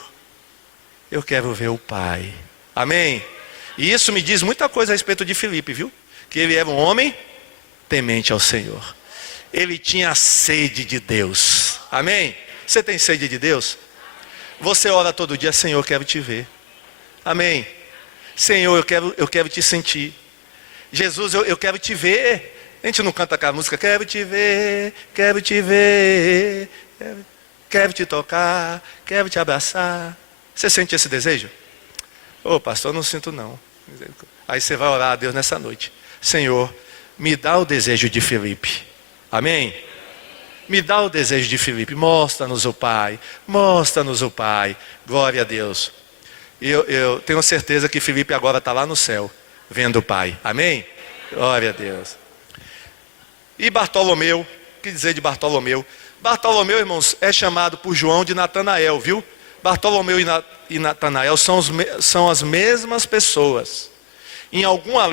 eu quero ver o Pai. Amém? E isso me diz muita coisa a respeito de Filipe, viu? Que ele era um homem temente ao Senhor. Ele tinha sede de Deus. Amém? Você tem sede de Deus? Você ora todo dia, Senhor, eu quero te ver. Amém? Senhor, eu quero te sentir. Jesus, eu quero te ver. A gente não canta aquela música, quero te ver, quero te tocar, quero te abraçar. Você sente esse desejo? Ô, pastor, eu não sinto não. Aí você vai orar a Deus nessa noite. Senhor, me dá o desejo de Filipe. Amém? Me dá o desejo de Filipe. Mostra-nos o Pai. Mostra-nos o Pai. Glória a Deus. Eu tenho certeza que Filipe agora está lá no céu, vendo o Pai. Amém? Glória a Deus. E Bartolomeu, o que dizer de Bartolomeu? Bartolomeu, irmãos, é chamado por João de Natanael, viu? Bartolomeu e Natanael são as mesmas pessoas. Em algumas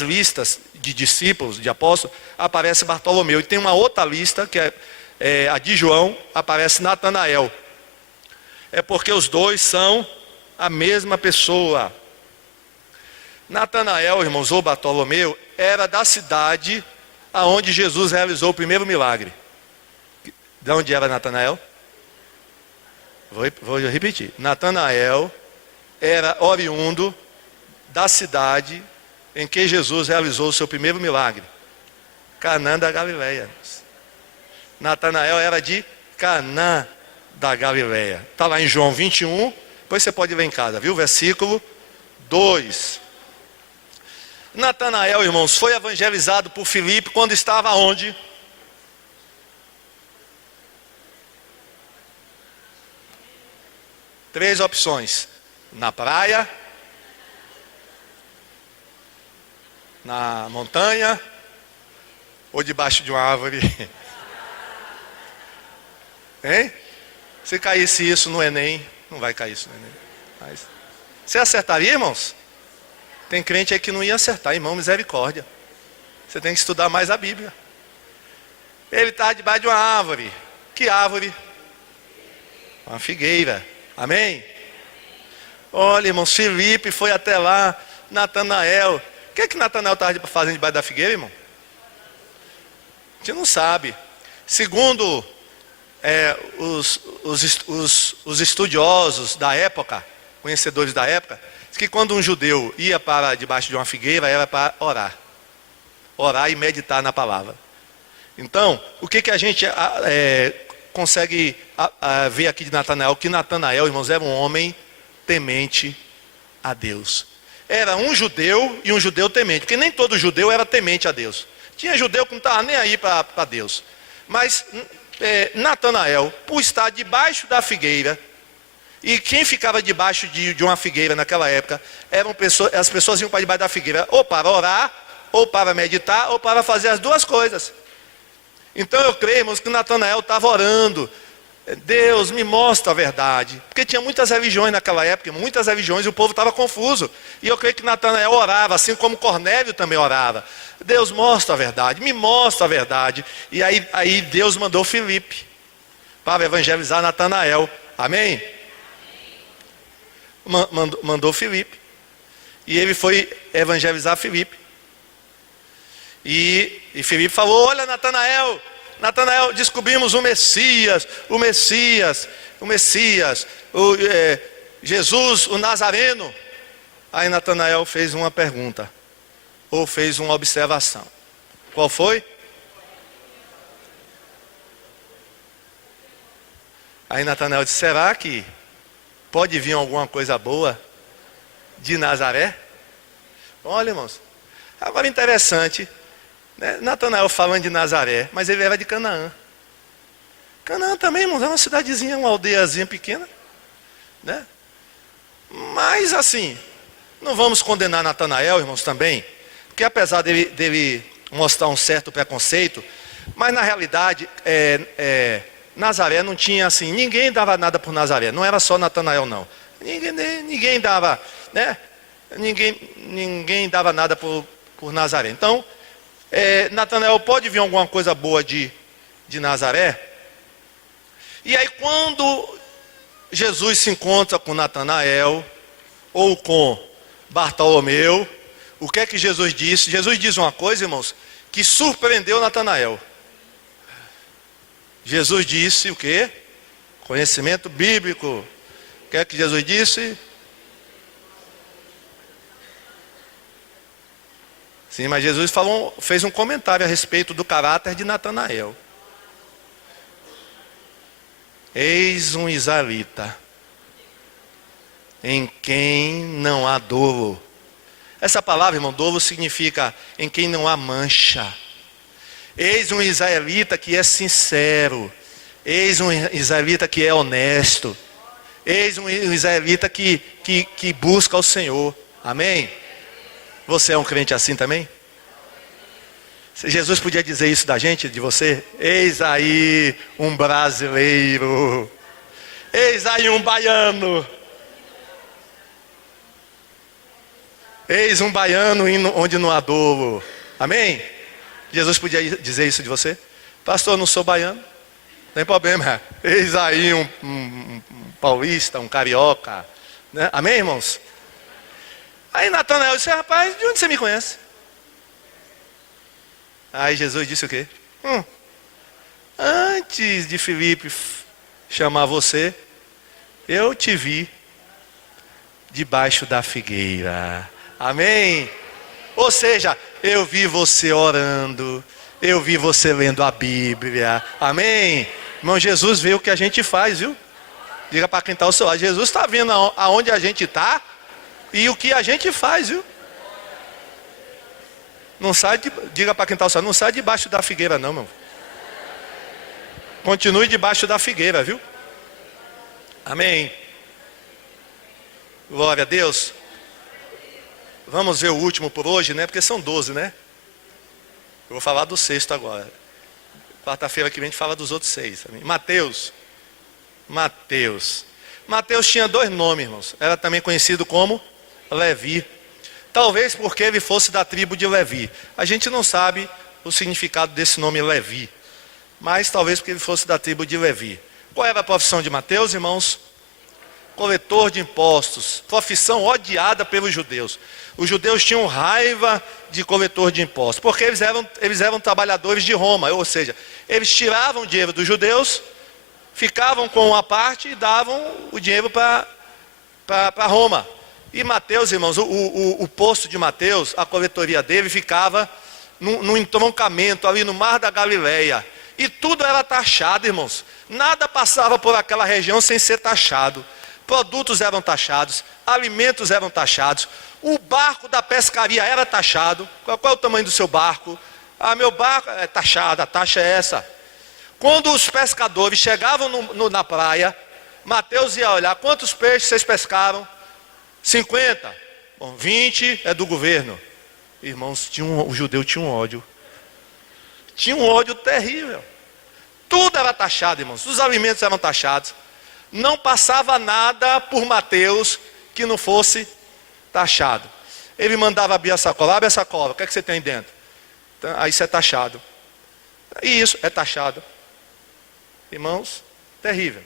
listas de discípulos, de apóstolos, aparece Bartolomeu. E tem uma outra lista, que é a de João, aparece Natanael. É porque os dois são a mesma pessoa. Natanael, irmãos, ou Bartolomeu, era da cidade aonde Jesus realizou o primeiro milagre. De onde era Natanael? Vou repetir. Natanael era oriundo da cidade em que Jesus realizou o seu primeiro milagre. Canaã da Galileia. Natanael era de Canaã da Galileia. Está lá em João 21, depois você pode ler em casa, viu? Versículo 2. Natanael, irmãos, foi evangelizado por Filipe quando estava onde? Três opções: na praia, na montanha ou debaixo de uma árvore. Hein? Se caísse isso no Enem, não vai cair isso no Enem. Mas, você acertaria, irmãos? Tem crente aí que não ia acertar, irmão, misericórdia. Você tem que estudar mais a Bíblia. Ele está debaixo de uma árvore. Que árvore? Uma figueira. Amém? Olha, irmãos, Filipe foi até lá. Natanael. O que é que Natanael estava fazendo debaixo da figueira, irmão? A gente não sabe. Segundo os estudiosos da época, conhecedores da época, diz que quando um judeu ia para debaixo de uma figueira, era para orar. Orar e meditar na palavra. Então, o que a gente consegue ver aqui de Natanael? Que Natanael, irmãos, era um homem temente a Deus. Era um judeu e um judeu temente, porque nem todo judeu era temente a Deus. Tinha judeu que não estava nem aí para Deus. Mas Natanael, por estar debaixo da figueira, e quem ficava debaixo de uma figueira naquela época, as pessoas iam para debaixo da figueira, ou para orar, ou para meditar, ou para fazer as duas coisas. Então eu creio, irmãos, que Natanael estava orando. Deus, me mostra a verdade. Porque tinha muitas religiões naquela época, muitas religiões, e o povo estava confuso. E eu creio que Natanael orava, assim como Cornélio também orava. Deus, mostra a verdade, me mostra a verdade. E aí Deus mandou Filipe para evangelizar Natanael. Amém? Mandou Filipe. E ele foi evangelizar Filipe. E Filipe falou: olha, Natanael, descobrimos o Messias, Jesus, o Nazareno. Aí Natanael fez uma pergunta, ou fez uma observação. Qual foi? Aí Natanael disse: será que pode vir alguma coisa boa de Nazaré? Olha, irmãos, agora interessante, né? Natanael falando de Nazaré, mas ele era de Canaã. Canaã também, irmãos, é uma cidadezinha, uma aldeiazinha pequena, né? Mas assim, não vamos condenar Natanael, irmãos, também, porque apesar dele mostrar um certo preconceito, mas na realidade, Nazaré não tinha assim, ninguém dava nada por Nazaré, não era só Natanael não. Ninguém dava, né? Ninguém dava nada por Nazaré. Então, Natanael, pode vir alguma coisa boa de Nazaré? E aí quando Jesus se encontra com Natanael, ou com Bartolomeu, o que é que Jesus disse? Jesus diz uma coisa, irmãos, que surpreendeu Natanael. Jesus disse o quê? Conhecimento bíblico. O que é que Jesus disse? Sim, mas Jesus fez um comentário a respeito do caráter de Natanael. Eis um israelita, em quem não há dolo. Essa palavra, irmão, dolo significa em quem não há mancha. Eis um israelita que é sincero. Eis um israelita que é honesto. Eis um israelita que busca o Senhor. Amém? Você é um crente assim também? Se Jesus podia dizer isso da gente, de você: eis aí um brasileiro. Eis aí um baiano. Eis um baiano onde não há dolo. Amém? Jesus podia dizer isso de você? Pastor, eu não sou baiano. Não tem problema. Eis aí um paulista, um carioca, Né? Amém, irmãos? Aí Natanael disse, rapaz, de onde você me conhece? Aí Jesus disse o quê? Antes de Filipe chamar você, eu te vi debaixo da figueira. Amém? Ou seja, eu vi você orando, eu vi você lendo a Bíblia. Amém? Irmão, Jesus vê o que a gente faz, viu? Diga para quem está ao seu lado, Jesus está vendo aonde a gente está e o que a gente faz, viu? Não sai, diga para quem está ao seu lado, não sai debaixo da figueira não, meu. Continue debaixo da figueira, viu? Amém. Glória a Deus. Vamos ver o último por hoje, né? Porque são 12, né? Eu vou falar do 6º agora. Quarta-feira que vem a gente fala dos outros 6. Amém? Mateus tinha 2 nomes, irmãos. Era também conhecido como Levi. Talvez porque ele fosse da tribo de Levi. A gente não sabe o significado desse nome Levi. Mas talvez porque ele fosse da tribo de Levi. Qual era a profissão de Mateus, irmãos? Coletor de impostos. Profissão odiada pelos judeus. Os judeus tinham raiva de coletor de impostos. Porque eles eram trabalhadores de Roma. Ou seja, eles tiravam o dinheiro dos judeus, ficavam com uma parte e davam o dinheiro para Roma. E Mateus, irmãos, o posto de Mateus, a coletoria dele ficava num entroncamento ali no Mar da Galileia. E tudo era taxado, irmãos. Nada passava por aquela região sem ser taxado. Produtos eram taxados, alimentos eram taxados. O barco da pescaria era taxado. Qual é o tamanho do seu barco? Meu barco é taxado, a taxa é essa. Quando os pescadores chegavam na praia, Mateus ia olhar, quantos peixes vocês pescaram? 50. Bom, 20 é do governo. Irmãos, o judeu tinha um ódio. Tinha um ódio terrível. Tudo era taxado, irmãos. Os alimentos eram taxados. Não passava nada por Mateus que não fosse taxado. Ele mandava abrir a sacola. Abre a sacola, o que é que você tem dentro? Então, aí isso é taxado. E isso é taxado. Irmãos, terrível.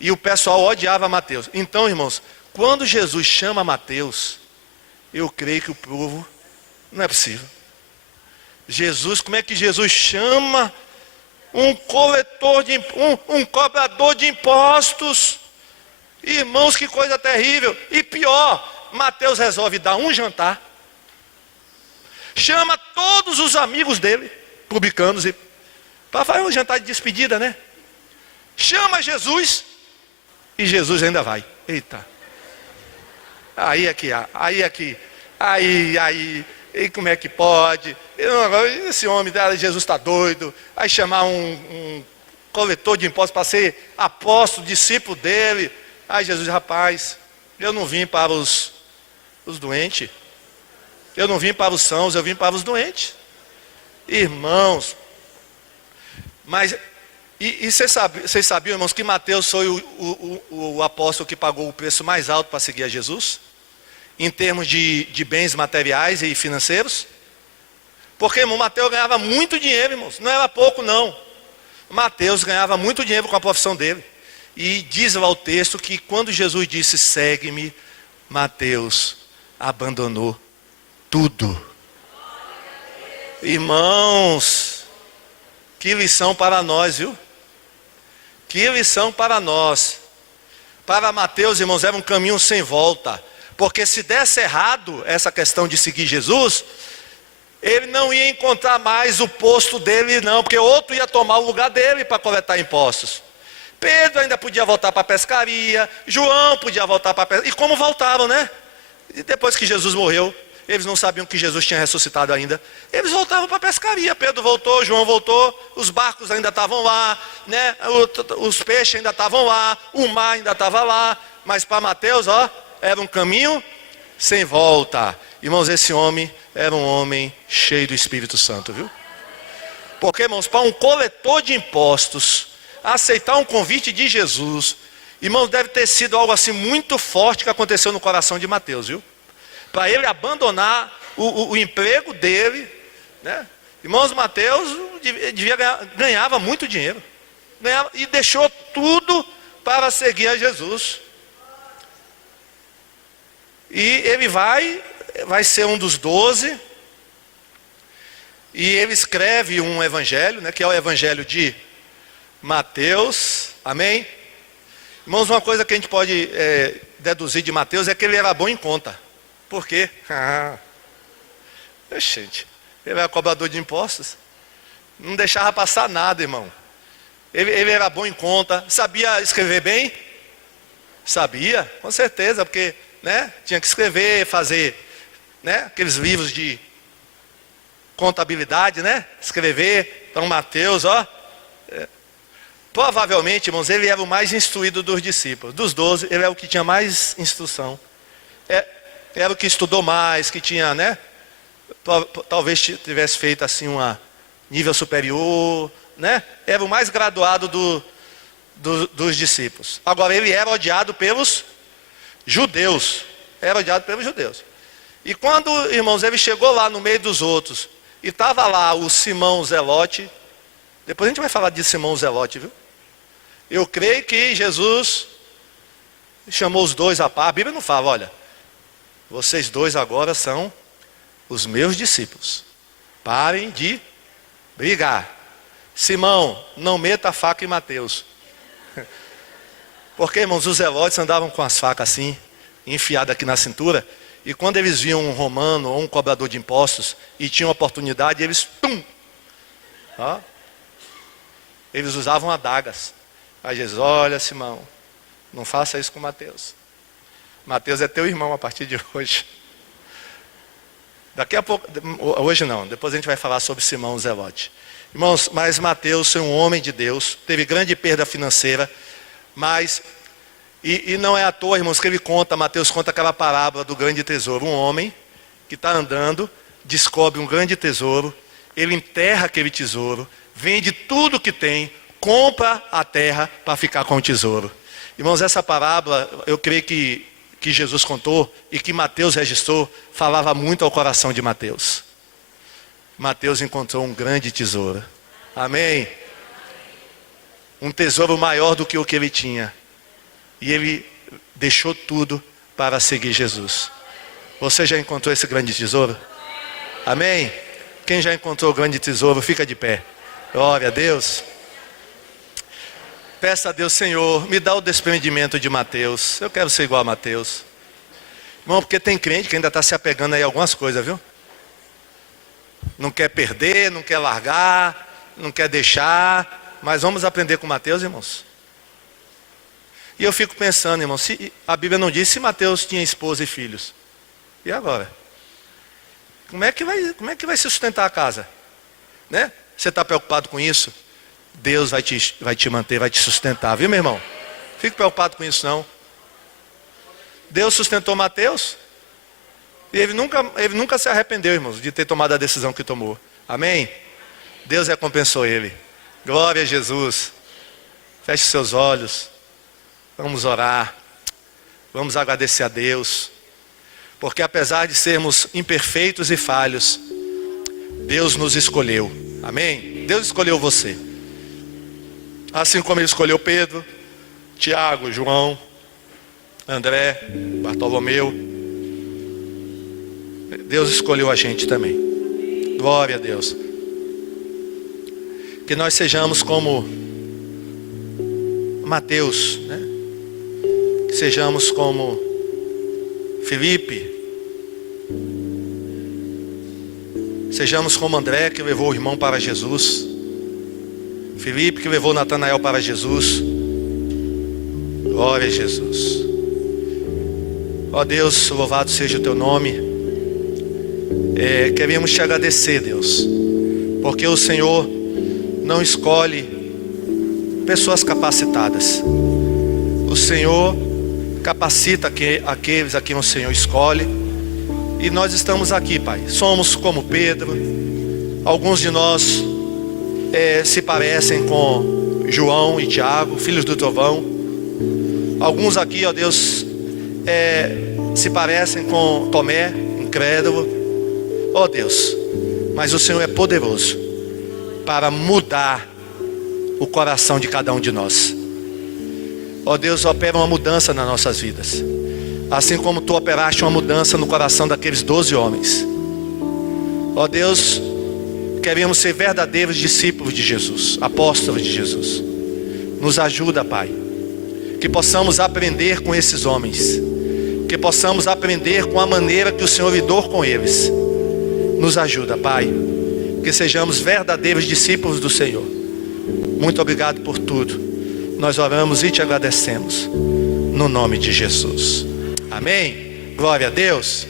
E o pessoal odiava Mateus. Então, irmãos, quando Jesus chama Mateus, eu creio que o povo, não é possível. Jesus, como é que Jesus chama um coletor um cobrador de impostos? Irmãos, que coisa terrível. E pior, Mateus resolve dar um jantar, chama todos os amigos dele, publicanos, para fazer um jantar de despedida, né? Chama Jesus, e Jesus ainda vai. Eita. Aí, e como é que pode? Esse homem, Jesus está doido. Aí chamar um coletor de impostos para ser apóstolo, discípulo dele. Aí Jesus, rapaz, eu não vim para os doentes. Eu não vim para os sãos, eu vim para os doentes. Irmãos, mas, e vocês sabiam, irmãos, que Mateus foi o apóstolo que pagou o preço mais alto para seguir a Jesus? Em termos de bens materiais e financeiros? Porque, irmão, Mateus ganhava muito dinheiro, irmãos. Não era pouco, não. Mateus ganhava muito dinheiro com a profissão dele. E diz lá o texto que quando Jesus disse, segue-me, Mateus abandonou tudo. Irmãos, que lição para nós, viu? Que lição para nós. Para Mateus, irmãos, era um caminho sem volta. Porque se desse errado essa questão de seguir Jesus, ele não ia encontrar mais o posto dele, não, porque outro ia tomar o lugar dele para coletar impostos. Pedro ainda podia voltar para a pescaria, João podia voltar para a pescaria. E como voltaram, né? E depois que Jesus morreu, eles não sabiam que Jesus tinha ressuscitado ainda. Eles voltavam para a pescaria. Pedro voltou, João voltou, os barcos ainda estavam lá, né? Os peixes ainda estavam lá, o mar ainda estava lá. Mas para Mateus, era um caminho sem volta. Irmãos, esse homem era um homem cheio do Espírito Santo, viu? Porque, irmãos, para um coletor de impostos aceitar um convite de Jesus, irmãos, deve ter sido algo assim muito forte que aconteceu no coração de Mateus, viu? Para ele abandonar o emprego dele, né? Irmãos, Mateus ganhava muito dinheiro, e deixou tudo para seguir a Jesus. E ele vai ser um dos 12. E ele escreve um evangelho, né, que é o evangelho de Mateus. Amém? Irmãos, uma coisa que a gente pode deduzir de Mateus é que ele era bom em conta. Por quê? Gente, ele era cobrador de impostos. Não deixava passar nada, irmão. Ele era bom em conta. Sabia escrever bem? Sabia, com certeza, porque, né, tinha que escrever, fazer, né, aqueles livros de contabilidade, né? Escrever. Então Mateus, provavelmente, irmãos, ele era o mais instruído dos discípulos. Dos 12, ele era o que tinha mais instrução. Era o que estudou mais, que tinha, né? Talvez tivesse feito assim nível superior, né? Era o mais graduado dos discípulos. Agora, ele era odiado pelos judeus. Era odiado pelos judeus. E quando, irmãos, ele chegou lá no meio dos outros, e estava lá o Simão Zelote. Depois a gente vai falar de Simão Zelote, viu? Eu creio que Jesus chamou os dois a par. A Bíblia não fala, olha, vocês dois agora são os meus discípulos. Parem de brigar. Simão, não meta a faca em Mateus. Porque, irmãos, os zelotes andavam com as facas assim, enfiadas aqui na cintura. E quando eles viam um romano ou um cobrador de impostos e tinham oportunidade, eles eles usavam adagas. Aí Jesus, olha, Simão, não faça isso com Mateus. Mateus é teu irmão a partir de hoje. Daqui a pouco, hoje não, depois a gente vai falar sobre Simão Zelote. Irmãos, mas Mateus foi um homem de Deus, teve grande perda financeira, mas, e não é à toa, irmãos, que Mateus conta aquela parábola do grande tesouro. Um homem que está andando, descobre um grande tesouro, ele enterra aquele tesouro, vende tudo que tem, compra a terra para ficar com o tesouro. Irmãos, essa parábola, eu creio que Jesus contou e que Mateus registrou, falava muito ao coração de Mateus. Mateus encontrou um grande tesouro. Amém? Um tesouro maior do que o que ele tinha. E ele deixou tudo para seguir Jesus. Você já encontrou esse grande tesouro? Amém? Quem já encontrou o grande tesouro, fica de pé. Glória a Deus. Peça a Deus, Senhor, me dá o desprendimento de Mateus. Eu quero ser igual a Mateus. Irmão, porque tem crente que ainda está se apegando aí a algumas coisas, viu? Não quer perder, não quer largar, não quer deixar. Mas vamos aprender com Mateus, irmãos. E eu fico pensando, irmão, se a Bíblia não diz se Mateus tinha esposa e filhos. E agora? Como é que vai se sustentar a casa? Né? Você está preocupado com isso? Deus vai te manter, vai te sustentar, viu, meu irmão? Fique preocupado com isso não. Deus sustentou Mateus. E ele nunca se arrependeu, irmãos, de ter tomado a decisão que tomou. Amém? Deus recompensou ele. Glória a Jesus. Feche seus olhos. Vamos orar. Vamos agradecer a Deus. Porque apesar de sermos imperfeitos e falhos, Deus nos escolheu. Amém? Deus escolheu você. Assim como Ele escolheu Pedro, Tiago, João, André, Bartolomeu. Deus escolheu a gente também. Glória a Deus. Que nós sejamos como Mateus, né? Que sejamos como Felipe. Sejamos como André, que levou o irmão para Jesus. Felipe, que levou Natanael para Jesus. Glória a Jesus. Ó Deus, louvado seja o teu nome. Queremos te agradecer, Deus, porque o Senhor não escolhe pessoas capacitadas. O Senhor capacita aqueles a quem o Senhor escolhe. E nós estamos aqui, Pai. Somos como Pedro. Alguns de nós se parecem com João e Tiago, filhos do trovão. Alguns aqui, ó Deus, se parecem com Tomé, incrédulo. Ó Deus, mas o Senhor é poderoso para mudar o coração de cada um de nós. Ó Deus, opera uma mudança nas nossas vidas. assim como tu operaste uma mudança no coração daqueles 12 homens. Ó Deus, queremos ser verdadeiros discípulos de Jesus, apóstolos de Jesus. Nos ajuda, Pai, que possamos aprender com esses homens, que possamos aprender com a maneira que o Senhor lidou com eles. Nos ajuda, Pai, que sejamos verdadeiros discípulos do Senhor. Muito obrigado por tudo. Nós oramos e te agradecemos, no nome de Jesus. Amém? Glória a Deus.